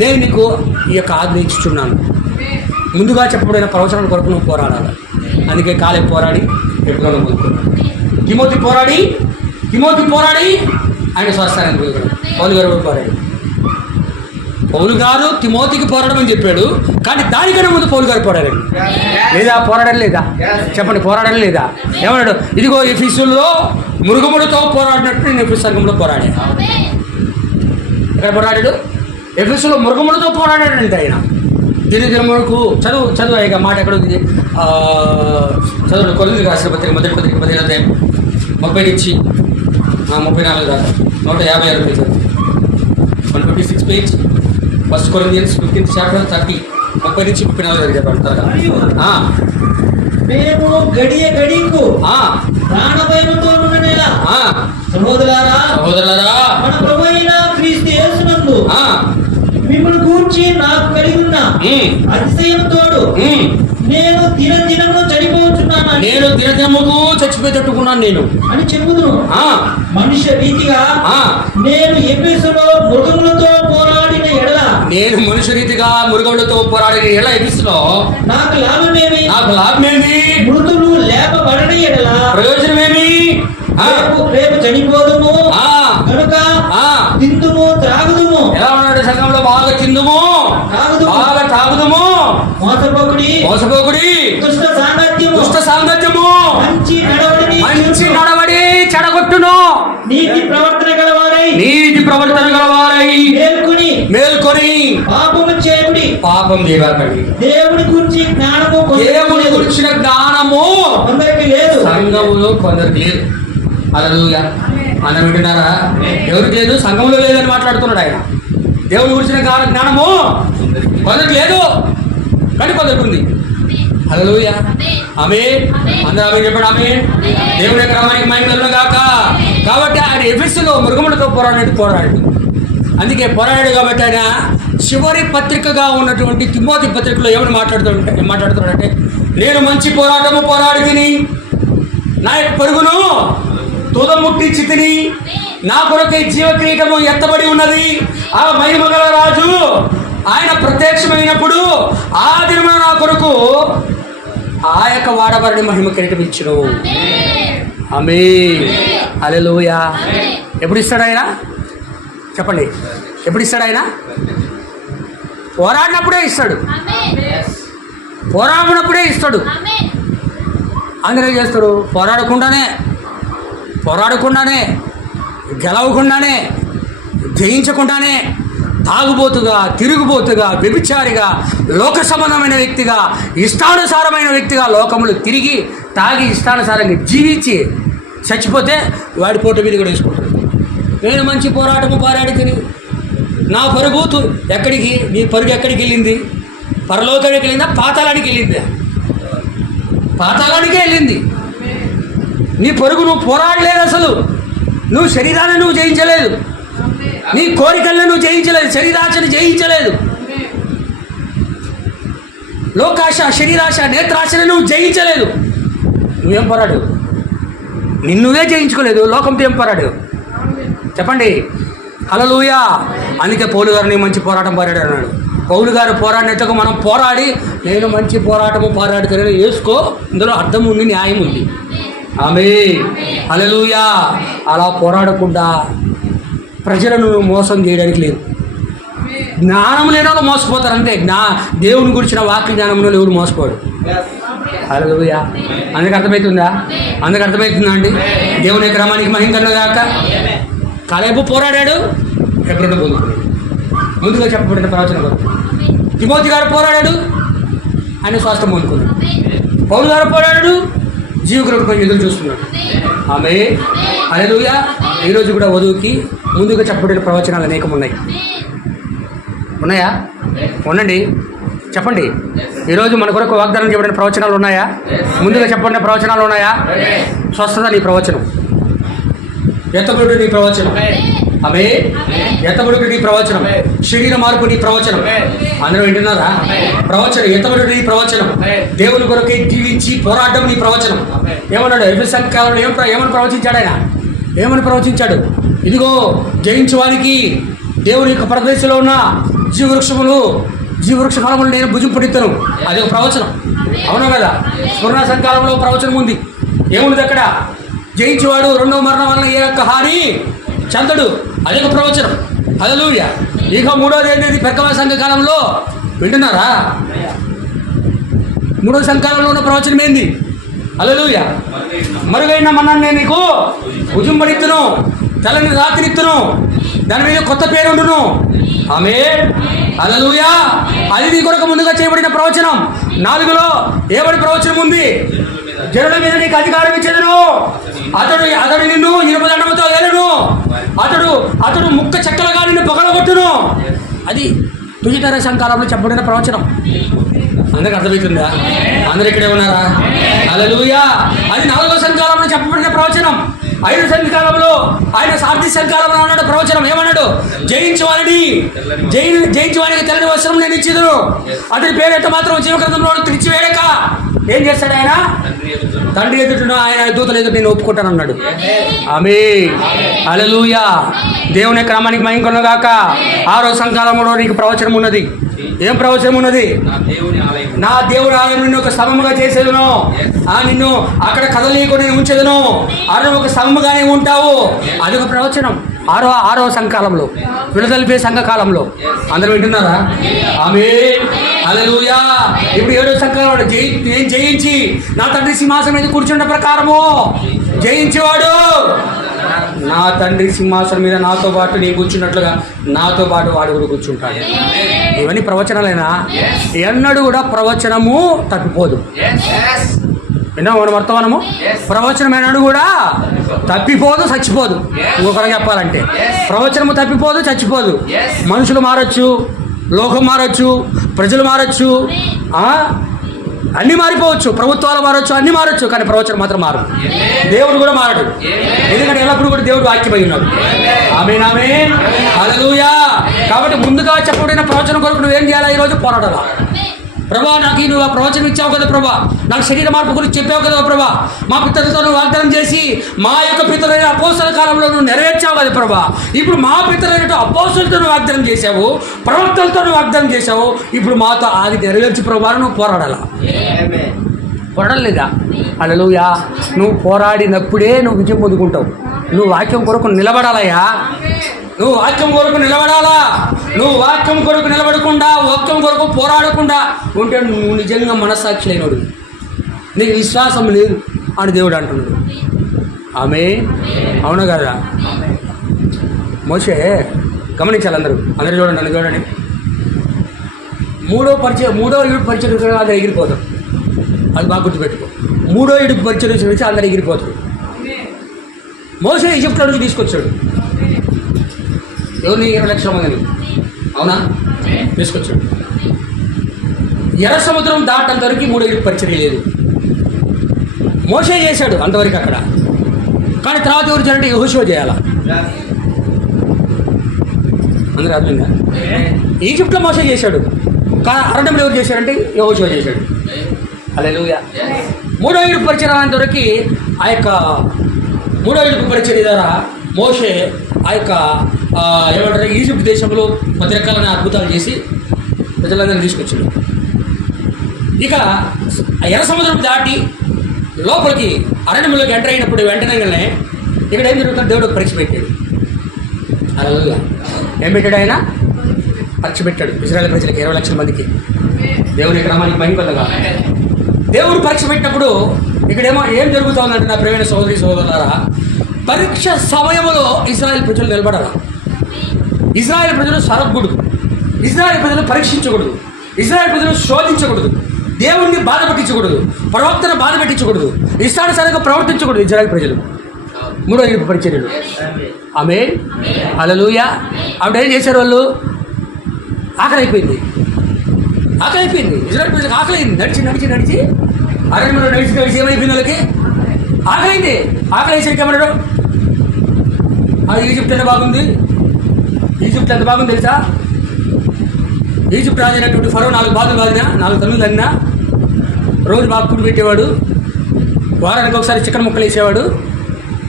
నేను నీకు ఈ యొక్క ఆజ్ఞ ఇచ్చుచున్నాను. ముందుగా చెప్పబడిన ప్రవచనం కొరకు నువ్వు పోరాడాలి. అందుకే కాలే పోరాడి ఎప్పుడో ముందుకున్నాడు. తిమోతి పోరాడి ఆయన స్వస్థానానికి పోయాడు. పౌలు గారు పోరాడు. పౌలు గారు తిమోతికి పోరాడమని చెప్పాడు, కానీ దానికన్నా ముందు పౌలు గారు పోరాడాడు. లేదా పోరాడడం లేదా? చెప్పండి, పోరాడడం లేదా? ఏమన్నాడు? ఇదిగో ఎఫెసులో మృగములతో పోరాడినట్టు నేను ఎఫెసు సంఘంలో పోరాడాను. ఎక్కడ పోరాడాడు? ఎఫెసులో మృగములతో పోరాడాడంటే ఆయన. దినదినములకు చదువు ఇక మాట ఎక్కడ ఉంది? చదువు కొరింథీయులకు రాసిన పత్రిక మొదటి పత్రిక 15 30 నుంచి 34 దాకా 156 పేజీలు 156 page. First Corinthians 15th chapter 30 30 నుంచి 34 చెప్పండి. మేము గడియ గడియకు ప్రాణభయముతో ఉండనేలా సహోదరులారా మన ప్రభువైన క్రీస్తు యేసునందు మిమ్మల్ని గూర్చి నాకు కలిగి ఉన్న అతిశయంతోడు నేను దినదినము చచ్చిపోయేటట్టుకున్నాను నేను అని చెప్పుదును. మనుష్య రీతిగా నేను ఎఫెసులో మృగములతో పోరాడిన ఎడల ఎఫెసులో నాకు లాభమేమి? మృతులు లేపబడని ఎడల ప్రయోజనమేమి? రేపు చనిపోదుము కనుక తిందుము త్రాగుదుము. ఎలా ఉన్నాడు? సంఘంలో బాగా తిందుము బాగా తాగుదుము, మోసపోకుడి, దుష్ట సాంగత్యము, మంచి నడవడి చెడగొట్టును, నీతి ప్రవర్తన గలవారై మేల్కొని పాపం చేయకండి. దేవుని గురించిన జ్ఞానము కొందరికి లేదు, సంఘములో కొందరికి లేదు. హల్లెలూయా. మనం వింటున్నారా? ఎవరికి లేదు? సంఘంలో లేదని మాట్లాడుతున్నాడు ఆయన. దేవుని గురించిన జ్ఞానము కొందరికి లేదు, కానీ కొందరికి ఉంది. హల్లెలూయా. ఆమేన్. అందరూ ఆమేన్ చెప్పండి. ఆమేన్. దేవుని యొక్క నామానికి మహిమ కలుగును గాక. కాబట్టి ఆయన ఎఫెసులో మృగములతో పోరాడాడు. అందుకే పోరాడాడు కాబట్టి ఆయన చివరి పత్రికగా ఉన్నటువంటి తిమోతి పత్రికలో ఏమని మాట్లాడుతున్నాడంటే, నేను మంచి పోరాటము పోరాడి తిని నా యొక్క పరుగును తుదముట్టించి తిని నా కొరకై జీవక్రీటము ఎత్తబడి ఉన్నది. ఆ మహిమగల రాజు ఆయన ప్రత్యక్షమైనప్పుడు ఆ దినమున నా కొరకు ఆ యొక్క వాడబడిన మహిమ కిరీటం ఇచ్చును. ఆమేన్. హల్లెలూయా. ఎప్పుడు ఇస్తాడు ఆయన? చెప్పండి, ఎప్పుడు ఇస్తాడు ఆయన? పోరాడినప్పుడే ఇస్తాడు, పోరాడినప్పుడే ఇస్తాడు. అందరూ చేస్తాడు పోరాడకుండానే గెలవకుండానే జయించకుండానే తాగుబోతుగా, తిరుగుబోతుగా, వ్యభిచారిగా, లోక సంబంధమైన వ్యక్తిగా, ఇష్టానుసారమైన వ్యక్తిగా లోకములు తిరిగి తాగి ఇష్టానుసారంగా జీవించి చచ్చిపోతే వాడి పోటీ మీద కూడా వేసుకుంటాడు. నేను మంచి పోరాటము పోరాడి తిని నా పరుగు ఎక్కడికి? నీ పరుగు ఎక్కడికి వెళ్ళింది? పరలోకానికి వెళ్ళిందా? పాతాళానికి వెళ్ళిందా? పాతాళానికే వెళ్ళింది. నీ పరుగు నువ్వు పోరాడలేదు. అసలు నువ్వు శరీరాన్ని నువ్వు జయించలేదు, నీ కోరికలను నువ్వు జయించలేదు, శరీరాశని జయించలేదు, లోకాశ, శరీరాశ, నేత్రాశని నువ్వు జయించలేదు. నువ్వేం పోరాడు? నిన్నువే జయించుకోలేదు, లోకంతో ఏం పోరాడు? చెప్పండి. హల్లెలూయా. అందుకే పౌలు గారిని మంచి పోరాటం పోరాడు అన్నాడు. పౌలు గారు పోరాడినట్టుగా మనం పోరాడి నేను మంచి పోరాటము పోరాడుతానని వేసుకో. ఇందులో అర్థం ఉంది, న్యాయం ఉంది. ఆమేన్. హల్లెలూయా. అలా పోరాడకుండా ప్రజలను మోసం చేయడానికి లేదు. జ్ఞానం లేని వాళ్ళు మోసపోతారు అంతే. దేవుని గురించిన వాక్య జ్ఞానంలో ఎవరు మోసపోడు. హల్లెలూయా. అందుకు అర్థమవుతుందా? అండి? దేవుని క్రమానికి మహిమ కలుగును గాక. కాలేబు పోరాడాడు, ఎప్పుడన్నా పొందుకున్నాడు. ముందుగా చెప్పబడిన ప్రవచన కొరకు తిమోతి గారు పోరాడాడు, ఆయన స్వాస్థ్యం పొందుకున్నాడు. పౌలు గారు పోరాడాడు, జీవకుడు ఎదురు చూస్తున్నాడు. ఆమేన్. హల్లెలూయా. ఈరోజు కూడా వధువుకి ముందుగా చెప్పబడిన ప్రవచనాలు అనేకం ఉన్నాయి. ఉన్నాయా? ఉండండి, చెప్పండి. ఈరోజు మన కొరకు వాగ్దానం చేయబడిన ప్రవచనాలు ఉన్నాయా? ముందుగా చెప్పబడిన ప్రవచనాలు ఉన్నాయా? స్వస్థత నీ ప్రవచనం, ఎత్తబడుట నీ ప్రవచనం, అవే ఎత్తబడుట నీ ప్రవచనం, శరీర మార్పు నీ ప్రవచనం. అందరూ వింటున్నారా? ప్రవచనం, ఎత్తబడుట నీ ప్రవచనం, దేవుని కొరకే జీవించి పోరాటం నీ ప్రవచనం. ఏమన్నాడు? ఎఫెసీయులకు కాలంలో ఏమని ప్రవచించాడు ఆయన? ఏమని ప్రవచించాడు? ఇదిగో జయించువానికి దేవుని యొక్క ప్రదేశంలో ఉన్న జీవవృక్ష ఫలములు నేను భుజింపడిస్తాను. అది ఒక ప్రవచనం, అవునా కదా? స్వర్ణ సంకాలంలో ప్రవచనం ఉంది. ఏముంది అక్కడ? జయించేవాడు రెండవ మరణం వలన ఏ యొక్క హాని చెందడు. అది ఒక ప్రవచనం. హల్లెలూయా. ఇక మూడోది ఏంటి? పెద్దవ సంఘకాలంలో వింటున్నారా? మూడవ సంఘకాలంలో ఉన్న ప్రవచనం ఏంది? హల్లెలూయా. మరుగైన మన్నాన్ని నేను నీకు భుజింపడిత్తును, తెల్లని రాత్రిత్తును, దాని మీద కొత్త పేరు ఉండును. ఆమేన్. హల్లెలూయా. అది నీ కొరకు ముందుగా చేయబడిన ప్రవచనం. 4లో ఏబడి ప్రవచనం ఉంది? జనుల మీద నీకు అధికారం ఇచ్చేదను, అతడు నిన్ను ఇనుపదండముతో ఏలును, అతడు ముక్క చెక్కలుగా నిన్ను పగలగొట్టును. అది తుదితర సంకాలంలో చెప్పబడిన ప్రవచనం. అందరికి అర్థమవుతుందా? అందరు ఇక్కడే ఉన్నారా? హల్లెలూయా. అది 4వ సంకాలంలో చెప్పబడిన ప్రవచనం. 5వ సంకాలంలో ఆయన సార్థి సంకాలంలో అన్నాడు ప్రవచనం. ఏమన్నాడు? జయించువానికి తెల్లని వస్త్రం నేను ఇచ్చేదను, అతని పేరెట్ట మాత్రం జీవగ్రంథంలో తెరిచివేయక ఏం చేస్తాడు ఆయన? తండ్రి ఎదుట ఆయన దూతలు ఎదుట నేను ఒప్పుకుంటాను అన్నాడు. ఆమేన్. హల్లెలూయా. దేవుని క్రమానికి మహిమ కలుగుగాక. 6వ సంకాలంలో నీకు ప్రవచనం ఉన్నది. ఏం ప్రవచనం ఉన్నది? నా దేవుని ఆలయం నిన్ను ఒక స్తంభముగా చేసేదను, నిన్ను అక్కడ కదలీయకుండా నేను ఉంచేదను, అక్కడ ఒక స్తంభముగానే ఉంటావు. అది ఒక ప్రవచనం. 6వ సంకాలంలో, విడుదలపే సంఘకాలంలో. అందరూ వింటున్నారా? ఆమేన్. హల్లెలూయా. ఇప్పుడు 7వ సంకాలంలో నేను జయించి నా తండ్రి సింహాసనం మీద కూర్చున్న ప్రకారము జయించేవాడు నా తండ్రి సింహాసనం మీద నాతో పాటు నేను కూర్చున్నట్లుగా నాతో పాటు వాడు కూడా కూర్చుంటాడు. ఇవన్నీ ప్రవచనాలైనా ఎన్నడూ కూడా ప్రవచనము తప్పిపోదు. విన్నాము మనం వర్తమానము? ప్రవచనం ఏనాడు కూడా తప్పిపోదు, చచ్చిపోదు. ఇంకొకరు చెప్పాలంటే ప్రవచనము తప్పిపోదు, చచ్చిపోదు. మనుషులు మారచ్చు, లోకం మారచ్చు, ప్రజలు మారచ్చు, అన్ని మారిపోవచ్చు, ప్రభుత్వాలు మారచ్చు, అన్ని మారచ్చు, కానీ ప్రవచనం మాత్రం మారదు. దేవుడు కూడా మారడు, ఎందుకంటే ఎల్లప్పుడూ కూడా దేవుడు వాక్యమై ఉన్నాడు. ఆమేన్. ఆమేన్. హల్లెలూయా. కాబట్టి ముందుగా చెప్పబడిన ప్రవచనం కొరకు నువ్వేం చేయాలా? ఈరోజు పోరాడాలా. ప్రభా, నాకు నువ్వు ఆ ప్రవచనం ఇచ్చావు కదా ప్రభా, నాకు శరీర మార్పు గురించి చెప్పావు కదా ప్రభా, మా పితరులతో నువ్వు వాగ్దానం చేసి మా యొక్క పితరులైన అపోస్తల కాలంలో నువ్వు నెరవేర్చావు కదా ప్రభా. ఇప్పుడు మా పితరులైన అపోస్తలతో నువ్వు వాగ్దానం చేశావు, ప్రవక్తలతో నువ్వు వాగ్దానం చేశావు, ఇప్పుడు మాతో అది నెరవేర్చి ప్రభా నువ్వు పోరాడాలా. పోరాడలేదా? హల్లెలూయా. నువ్వు పోరాడినప్పుడే నువ్వు విజయం పొందుకుంటావు. నువ్వు వాక్యం కొరకు నిలబడాలయ్యా. నువ్వు వాక్యం కొరకు నిలబడాలా. నువ్వు వాక్యం కొరకు నిలబడకుండా, వాక్యం కొరకు పోరాడకుండా ఉంటే నువ్వు నిజంగా మనస్సాక్షి లేనోడు, నీకు విశ్వాసం లేదు అని దేవుడు అంటున్నాడు. ఆమేన్. అవును కదా? మోషే గమనించాలి. అందరూ చూడండి, నన్ను చూడండి. మూడో ఇడుపు పరిచయం అందరు ఎగిరిపోతారు. అది బాగా గుర్తుపెట్టుకో. మూడో ఇడుపు పరిచయం నుంచి అందరు ఎగిరిపోతారు. మోషే ఈజిప్ట్లో నుంచి తీసుకొచ్చాడు ఎవరిని? 20 లక్షల మందిని. అవునా? తీసుకొచ్చాడు. ఎర్ర సముద్రం దాటంత వరకు 3 ఇడుపు పరిచయం లేదు. మోషే చేశాడు అంతవరకు అక్కడ, కానీ తర్వాత ఎవరు చేయాలంటే యెహోషువ చేయాలా. అందరూ అర్థంగా? ఈజిప్ట్లో మోషే చేశాడు, కానీ అరణ్యంలో ఎవరు చేశారంటే యెహోషువ చేశాడు. హల్లెలూయా. 3వ ఇడుపు పరిచయం అంతవరకు ఆ యొక్క 3వ ఇడుపు పరిచయం ద్వారా మోషే ఆ యొక్క ఏమంటారు ఈజిప్ట్ దేశంలో 10 రకాలైన అద్భుతాలు చేసి ప్రజలందరినీ తీసుకొచ్చాడు. ఇక ఎర్ర సముద్రం దాటి లోపలికి అరణ్యంలోకి ఎంటర్ అయినప్పుడు వెంటనే ఇక్కడ ఏం జరుగుతుంది? దేవుడు పరీక్ష పెట్టాడు. అలా ఏం పెట్టాడు? ఆయన పరీక్ష పెట్టాడు ఇశ్రాయేలు ప్రజలకి, 20 లక్షల మందికి. దేవుని క్రమానికి మహిమగా దేవుడు పరీక్ష పెట్టినప్పుడు ఇక్కడేమో ఏం జరుగుతుందంటే, నా ప్రియమైన సోదరి సోదరులారా, పరీక్ష సమయంలో ఇశ్రాయేలు ప్రజలు నిలబడాలి. ఇశ్రాయేలు ప్రజలు సరగకూడదు, ఇశ్రాయేలు ప్రజలు పరీక్షించకూడదు, ఇశ్రాయేలు ప్రజలు శోధించకూడదు, దేవుణ్ణి బాధ పెట్టించకూడదు, ప్రవక్తను బాధ పెట్టించకూడదు, ఇష్టానుసారంగా ప్రవర్తించకూడదు ఇశ్రాయేలు ప్రజలు. మూడో ఈడుపు పరిచర్యలు. ఆమేన్, హల్లెలూయా. అప్పుడు ఏం చేశారు వాళ్ళు? ఆకలి అయిపోయింది. ఇజ్రాయెల్ ప్రజలకు ఆకలి అయింది. నడిచి అరణ్యంలో నడిచి ఏమైపోయింది వాళ్ళకి? ఆకలి వేసరికి ఏమన్నాడు? ఈజిప్ట్ ఎంత బాగుంది తెలుసా? ఈజిప్ట్ రాజు అయినటువంటి ఫరో 4 బాధలు బాధినా, 4 తన్నులు తన్నా, రోజు బాగా కూడి పెట్టేవాడు, వారానికి ఒకసారి చికెన్ ముక్కలు వేసేవాడు,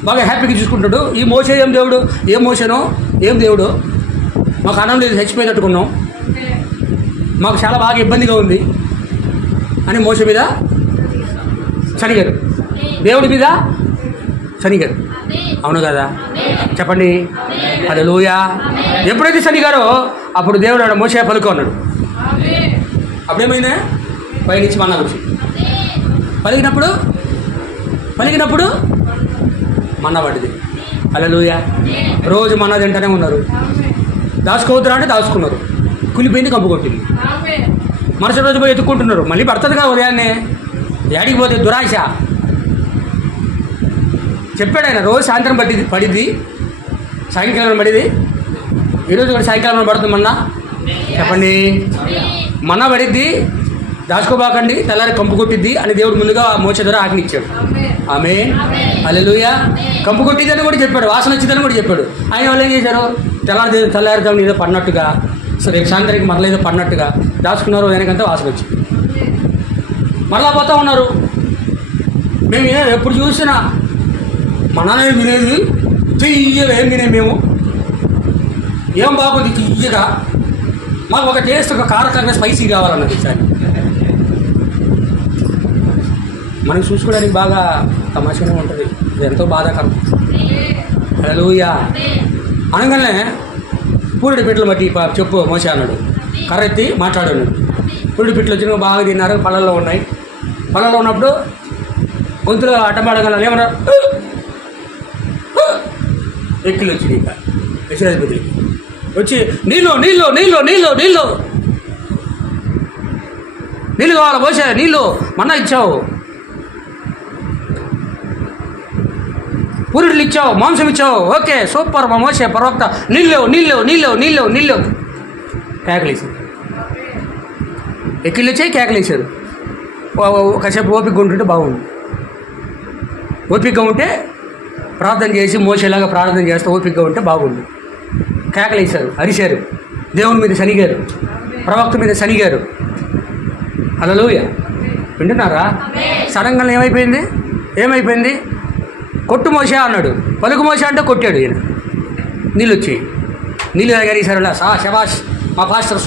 బాగా హ్యాపీగా చూసుకుంటాడు. ఈ మోసే ఏం దేవుడు? ఏం మోసేనో ఏం దేవుడు? మాకు అన్నం లేదు, చచ్చిపోయేటట్టుకున్నాం, మాకు చాలా బాగా ఇబ్బందిగా ఉంది అని మోసే మీద శనిగారు, దేవుడి మీద శనిగారు. అవును కదా? చెప్పండి హల్లెలూయా. ఎప్పుడైతే శనిగారో అప్పుడు దేవుడు ఆడ మోసే పలుకో అన్నాడు. అప్పుడేమైందా? పైనుంచి మన్నా వచ్చి పలికినప్పుడు మన్నా పడింది. హల్లెలూయా. రోజు మన్నా తింటూనే ఉన్నారు. దాచుకోవద్దురా అంటే దాచుకున్నారు. కులిపోయింది, కంపు కొట్టింది. మరుసటి రోజు పోయి ఎత్తుక్కుంటున్నారు. మళ్ళీ పడుతుందిగా ఉదయాన్నే. ఏడికి పోతే దురాశ. చెప్పాడు ఆయన, రోజు సాయంత్రం పడిద్ది, సాయంకాలం పడిద్ది. ఈరోజు కూడా సాయంకాలం పడుతుంది మన్నా. చెప్పండి, మన్నా పడిద్ది, దాచుకోబాకండి, తెల్లారి కంపు కొట్టిద్ది అని దేవుడు ముందుగా మోసే ద్వారా ఆజ్ఞిచ్చాడు. ఆమేన్, హల్లెలూయా. కంపు కొట్టిద్దని కూడా చెప్పాడు, వాసన వచ్చిందని కూడా చెప్పాడు. ఆయన వాళ్ళు ఏం చేశారు? తెల్లారిదాం ఏదో పడినట్టుగా, రేపు సాయంత్రానికి మరలా ఏదో పడినట్టుగా దాచుకున్నారు. వెనకంతా వాసన వచ్చింది. మరలా పోతా ఉన్నారు. మేము ఎప్పుడు చూసినా మననే వినేది తీయగా ఏం వినే మేము, ఏం బాగుంది తీయగా, మాకు ఒక టేస్ట్, ఒక కారకంగా స్పైసీ కావాలన్నది. ఈసారి మనకి చూసుకోవడానికి బాగా తమాషాగా ఉంటుంది, ఇది ఎంతో బాధాకరం. హల్లెలూయా. అనగానే పూరిడి పిట్టలు బట్టి చెప్పు మోసే అన్నాడు. కర్రెత్తి మాట్లాడాడు. పూరిడి పిట్టలు వచ్చిన బాగా తిన్నారు, పళ్ళల్లో ఉన్నాయి. పళ్ళల్లో ఉన్నప్పుడు గొంతులో అడ్డమాడగల ఏమన్నారు? ఎక్కిలు వచ్చి ఇంకా యశోదపతికి వచ్చి నీళ్ళు కావాలి మోసే, నీళ్ళు మన్నా ఇచ్చావు, పూరిళ్ళు ఇచ్చావు, మాంసం ఇచ్చావు, ఓకే సూపర్ మా మోసే ప్రవక్త, నీళ్ళు కేకలేసారు. ఎక్కిళ్ళు వచ్చాయి, కేకలేసారు. కాసేపు ఓపికగా ఉంటుంటే బాగుంది. ఓపికగా ఉంటే ప్రార్థన చేసి మోసేలాగా ప్రార్థన చేస్తే ఓపికగా ఉంటే బాగుంది. కేకలేశారు, అరిశారు, దేవుని మీద శనిగారు, ప్రవక్త మీద శనిగారు. హల్లెలూయా. వింటున్నారా? సడన్గా ఏమైపోయింది? కొట్టు మోసే అన్నాడు. పలుకు మోసే అంటే కొట్టాడు ఈయన. నీళ్ళు వచ్చాయి. నీళ్ళు తాగేసారు. శబాష్, మా పాస్టర్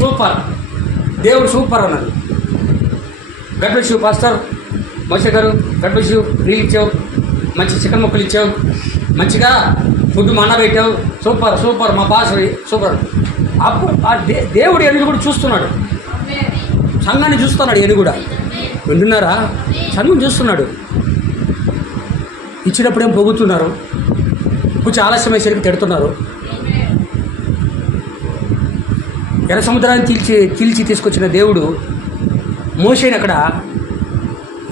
సూపర్, దేవుడు సూపర్ అన్నాడు. గడ్బెట్స్ పాస్టర్ మోసే గారు, గడ్బెట్స్ నీళ్ళు ఇచ్చావు, మంచి చికెన్ ముక్కలు ఇచ్చావు, మంచిగా ఫుడ్ మన్నా పెట్టావు, సూపర్ మా పాస్టర్ సూపర్. అప్పుడు దేవుడు ఎన్ని కూడా చూస్తున్నాడు, సంఘాన్ని చూస్తున్నాడు. ఎన్ని కూడా వింటున్నారా? సంఘం చూస్తున్నాడు. ఇచ్చినప్పుడేం పొగుతున్నారు, కొంచెం ఆలస్యమయ్యేసరికి తిడుతున్నారు. ఎర్ర సముద్రాన్ని చీల్చి తీసుకొచ్చిన దేవుడు మోషేని అక్కడ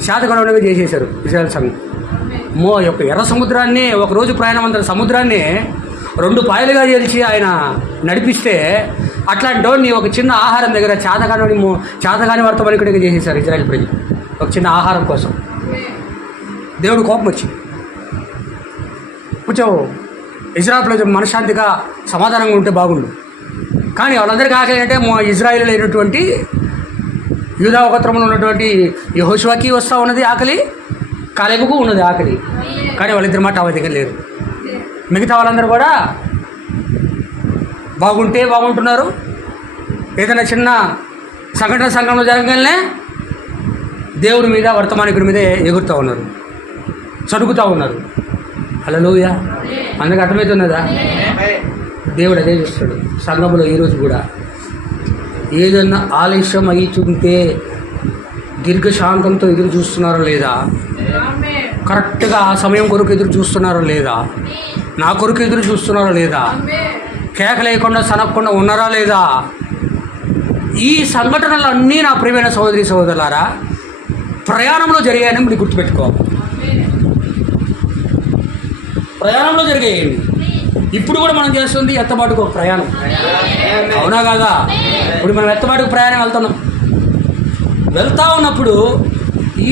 శాతగొడవగా చేసేశారు ఇశ్రాయేల్ సంఘం. యొక్క ఎర్ర సముద్రాన్ని, ఒకరోజు ప్రయాణం అంత సముద్రాన్ని 2 పాయలుగా చేసి ఆయన నడిపిస్తే, అట్లాంటి వాడిని ఒక చిన్న ఆహారం దగ్గర చేతగాని వర్తమానికుడిగా చేసేశారు ఇశ్రాయేల్ ప్రజలు. ఒక చిన్న ఆహారం కోసం దేవుడు కోపం వచ్చింది. కొంచెం ఇజ్రాయెల్ ప్రజలు మనశ్శాంతిగా సమాధానంగా ఉంటే బాగుండు. కానీ వాళ్ళందరికీ ఆకలి అంటే ఇజ్రాయేల్ అయినటువంటి యూదా గోత్రంలో ఉన్నటువంటి యెహోషువకి వస్తూ ఉన్నది ఆకలి, కాలేబుకు ఉన్నది ఆకలి. కానీ వాళ్ళిద్దరి మాట ఆ దగ్గర లేరు. మిగతా వాళ్ళందరూ కూడా బాగుంటున్నారు. ఏదైనా చిన్న సంఘటన సంఘంలో జరగగానే దేవుడి మీద, వర్తమానికుడి మీద ఎగురుతూ ఉన్నారు, చదువుతూ ఉన్నారు. హల్లెలూయా. అందుకు అర్థమవుతున్నదా? దేవుడు అదే చూస్తాడు సంఘంలో. ఈరోజు కూడా ఏదన్నా ఆలస్యం అవుతుంటే దీర్ఘశాంతంతో ఎదురు చూస్తున్నారో లేదా, కరెక్ట్గా ఆ సమయం కొరకు ఎదురు చూస్తున్నారో లేదా, నా కొరకు ఎదురు చూస్తున్నారో లేదా, కేక లేకుండా సనక్కుండా ఉన్నారా లేదా? ఈ సంఘటనలు అన్నీ నా ప్రియమైన సహోదరి సహోదరులారా ప్రయాణంలో జరిగాయని మీరు గుర్తుపెట్టుకోవాలి. ప్రయాణంలో జరిగాయండి. ఇప్పుడు కూడా మనం చేస్తుంది ఎత్తబాటుకు ఒక ప్రయాణం, అవునా కాదా? ఇప్పుడు మనం ఎత్తబాటుకు ప్రయాణం వెళ్తా ఉన్నప్పుడు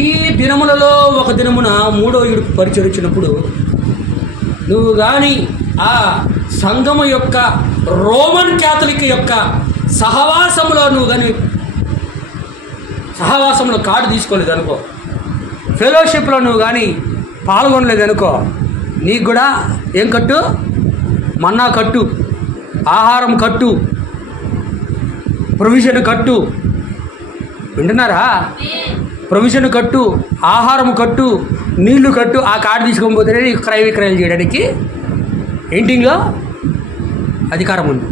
ఈ దినములలో ఒక దినమున 3వ ఈడుపు పరిచయం వచ్చినప్పుడు నువ్వు కానీ ఆ సంఘము యొక్క రోమన్ క్యాథలిక్ యొక్క సహవాసంలో నువ్వు కానీ సహవాసంలో కార్డు తీసుకోలేదు అనుకో, ఫెలోషిప్లో నువ్వు కానీ పాల్గొనలేదు అనుకో, నీకు కూడా ఏం కట్టు? మన్నా కట్టు, ఆహారం కట్టు, ప్రొవిజన్ కట్టు. వింటున్నారా? ప్రొవిజన్ కట్టు, ఆహారం కట్టు, నీళ్లు కట్టు. ఆ కార్డు తీసుకోకపోతేనే నీకు క్రయ విక్రయాలు చేయడానికి ఎయింటింగ్లో అధికారం ఉంది.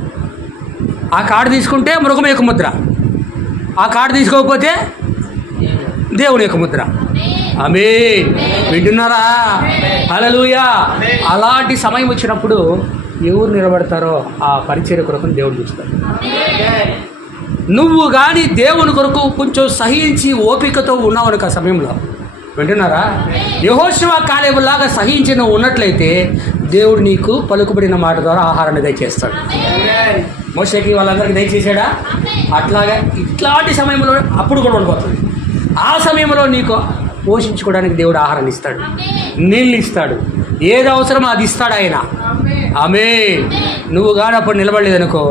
ఆ కార్డు తీసుకుంటే మృగం యొక్క ముద్ర, ఆ కార్డు తీసుకోకపోతే దేవుని యొక్క ముద్ర. ఆమేన్. వింటున్నారా? హల్లెలూయా. అలాంటి సమయం వచ్చినప్పుడు ఎవరు నిలబడతారో ఆ పరిచర్య కొరకు దేవుడు చూస్తాడు. నువ్వు కానీ దేవుని కొరకు కొంచెం సహించి ఓపికతో ఉన్నావనుక ఆ సమయంలో, వింటున్నారా? యెహోషువ కాలేబులాగా సహించి నువ్వు ఉన్నట్లయితే దేవుడు నీకు పలుకుబడిన మాట ద్వారా ఆహారాన్ని దయచేస్తాడు. మోషేకి వాళ్ళందరికీ దయచేసాడా? అట్లాగా ఇట్లాంటి సమయంలో అప్పుడు కూడా ఉండిపోతుంది. ఆ సమయంలో నీకు పోషించుకోవడానికి దేవుడు ఆహారాన్ని ఇస్తాడు, నీళ్ళు ఇస్తాడు, ఏది అవసరమో అది ఇస్తాడు ఆయన. ఆమేన్. నువ్వు కానీ అప్పుడు నిలబడలేదనుకో,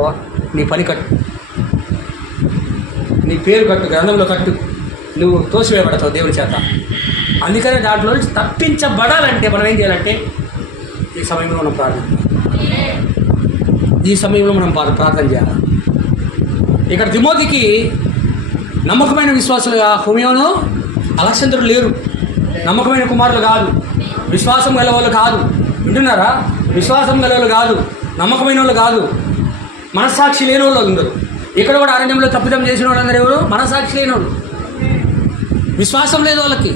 నీ పని కట్టు, నీ పేరు కట్టు, గ్రంథంలో కట్టు, నువ్వు తోసివేయబడతావు దేవుని చేత. అందుకనే దాంట్లో నుంచి తప్పించబడాలంటే మనం ఏం చేయాలంటే ఈ సమయంలో మనం ప్రార్థన చేయాలి. ఇక్కడ తిమోతికి నమ్మకమైన విశ్వాసులుగా హుమయోను, అలెగ్జాండరు లేరు. నమ్మకమైన కుమారులు కాదు, విశ్వాసం గలవాళ్ళు కాదు. వింటున్నారా? విశ్వాసం గలవాళ్ళు కాదు, నమ్మకమైన వాళ్ళు కాదు, మనస్సాక్షి లేని వాళ్ళు అందరూ. ఇక్కడ కూడా అరణ్యంలో తప్పిదం చేసిన వాళ్ళందరూ ఎవరు? మనస్సాక్షి లేని వాళ్ళు. విశ్వాసం లేదు వాళ్ళకి,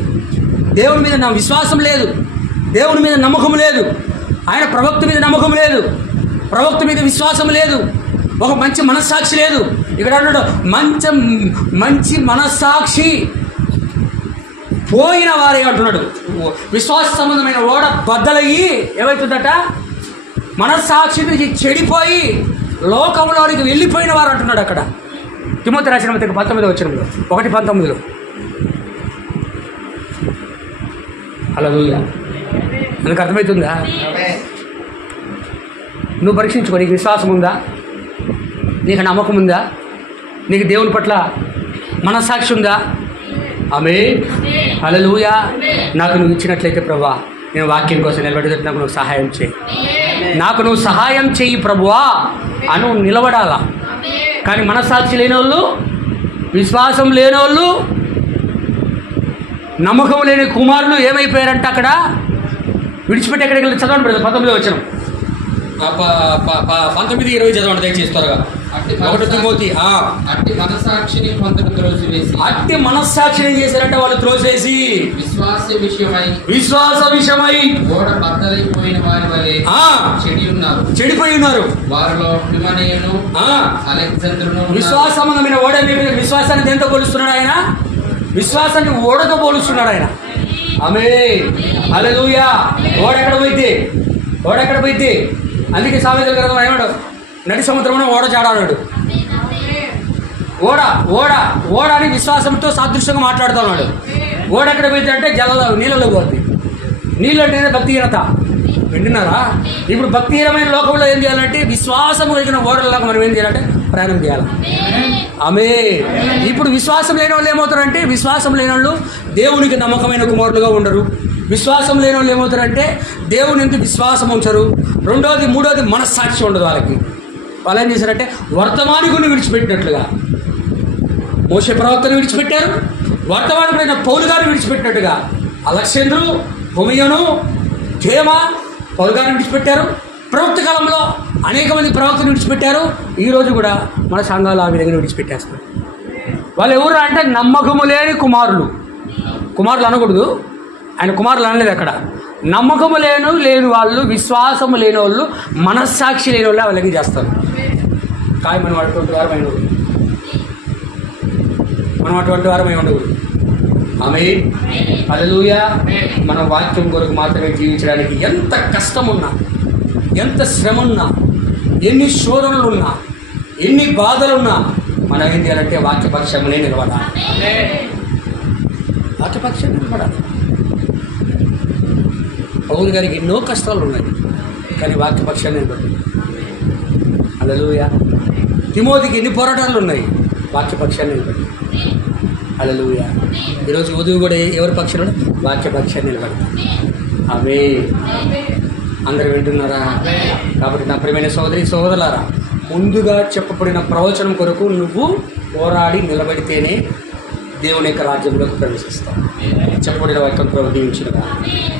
దేవుని మీద విశ్వాసం లేదు, దేవుని మీద నమ్మకం లేదు, ఆయన ప్రవక్త మీద నమ్మకం లేదు, ప్రవక్త మీద విశ్వాసం లేదు, ఒక మంచి మనస్సాక్షి లేదు. ఇక్కడ అన్నాడు మంచి మనస్సాక్షి పోయిన వారే అంటున్నాడు. విశ్వాస సంబంధమైన ఓడ బద్దలయ్యి ఏమవుతుందట? మనస్సాక్షి చెడిపోయి లోకంలోనికి వెళ్ళిపోయిన వారు అంటున్నాడు అక్కడ. తిమోతి రాసిన 19వ వచనంలో 1:19. హల్లెలూయా. మనకు అర్థమవుతుందా? నువ్వు పరీక్షించుకో, నీకు విశ్వాసం ఉందా? నీకు నమ్మకం ఉందా? నీకు దేవుని పట్ల మనస్సాక్షి ఉందా? ఆమేన్. హల్లెలూయా. నాకు నువ్వు ఇచ్చినట్లయితే ప్రభువా, నేను వాక్యం కోసం నిలబడేటట్టు నాకు నువ్వు సహాయం చేయి, నాకు నువ్వు సహాయం చెయ్యి ప్రభువా అని నిలబడాలా. కానీ మనస్సాక్షి లేని వాళ్ళు, విశ్వాసం లేని వాళ్ళు, నమ్మకం లేని కుమారులు ఏమైపోయారంటే అక్కడ విడిచిపెట్టి ఎక్కడికి వెళ్ళి చదవండి బ్రదర్. 19వ వచనం 19-20 చదవండి దయచేసి త్వరగా. 1 తిమోతి. అట్టి మనస్సాక్షిని కొందరు త్రోసివేసి, అట్టి మనస్సాక్షిని చేశారంటే వాళ్ళు త్రోసివేసి విశ్వాస విషయమై ఓడ బద్దలైపోయిన వారి వలె చెడిపోయి ఉన్నారు. వారిలో హిమనీయును అలెగ్జాండరును విశ్వాసమైన ఓడ. విశ్వాసాన్ని దేంతో పోలుస్తున్నాడు ఆయన? విశ్వాసాన్ని ఓడతో పోలుస్తున్నాడు ఆయన. ఆమేన్. హల్లెలూయా. ఓడెక్కడ పోయితే అందుకే సామెతల గ్రంథం ఏమన్నాడు? నడి సముద్రంలో ఓడ జాడాడు. ఓడ అని విశ్వాసంతో సాదృశ్యంగా మాట్లాడుతున్నాడు. ఓడ ఎక్కడ పోయింది అంటే నీళ్ళలో పోతుంది. నీళ్ళు అంటేనే భక్తిహీనత. వింటున్నారా? ఇప్పుడు భక్తిహీనమైన లోకంలో ఏం చేయాలంటే విశ్వాసం కలిగిన ఓడలాగా మనం ఏం చేయాలంటే ప్రయాణం చేయాలి. ఆమేన్. ఇప్పుడు విశ్వాసం లేని వాళ్ళు ఏమవుతారంటే, విశ్వాసం లేని వాళ్ళు దేవునికి నమ్మకమైన కుమారులుగా ఉండరు. విశ్వాసం లేని వాళ్ళు ఏమవుతారంటే దేవుని ఎందుకు విశ్వాసం ఉంచరు. మూడోది మనస్సాక్షి ఉండదు వాళ్ళకి. వాళ్ళు ఏం చేశారంటే వర్తమానికుని విడిచిపెట్టినట్లుగా మోషే ప్రవక్తను విడిచిపెట్టారు, వర్తమానికుడైన పౌలు గారిని విడిచిపెట్టినట్టుగా అలెగ్జాండరు, హుమయోను, తేమా పౌలు గారిని విడిచిపెట్టారు. ప్రవక్త కాలంలో అనేక మంది ప్రవక్తను విడిచిపెట్టారు. ఈరోజు కూడా మన సంఘాలు ఆ విధంగా విడిచిపెట్టేస్తారు. వాళ్ళు ఎవరు అంటే నమ్మకము లేని కుమారులు అనకూడదు, ఆయన కుమారులు అనలేదు అక్కడ. నమ్మకము లేని వాళ్ళు, విశ్వాసము లేని వాళ్ళు, మనస్సాక్షి లేని వాళ్ళు వాళ్ళకి చేస్తారు. కానీ మనం అటువంటి వారమై ఉండకూడదు. ఆమేన్. హల్లెలూయా. మన వాక్యం కొరకు మాత్రమే జీవించడానికి ఎంత కష్టమున్నా, ఎంత శ్రమ ఉన్నా, ఎన్ని శోధనలు ఉన్నా, ఎన్ని బాధలున్నా మనం ఏం చేయాలంటే వాక్యపక్షమునే నిలబడాలి. వాక్యపక్షం నిలబడాలి. పౌలు గారికి ఎన్నో కష్టాలు ఉన్నాయి, కానీ వాక్యపక్షాన్ని నిలబడి. హల్లెలూయా. తిమోతికి ఎన్ని పోరాటాలు ఉన్నాయి, వాక్యపక్షాన్ని నిలబడి. హల్లెలూయా. ఈరోజు వధువు కూడా ఎవరి పక్షంలో? వాక్యపక్షాన్ని నిలబడతాం. అవే అందరు వింటున్నారా? కాబట్టి నా ప్రియమైన సోదరి సోదరులారా, ముందుగా చెప్పబడిన ప్రవచనం కొరకు నువ్వు పోరాడి నిలబడితేనే దేవుని యొక్క రాజ్యంలోకి ప్రవేశిస్తావు. చెప్పబడిన వాక్యం ప్రభుత్వించిన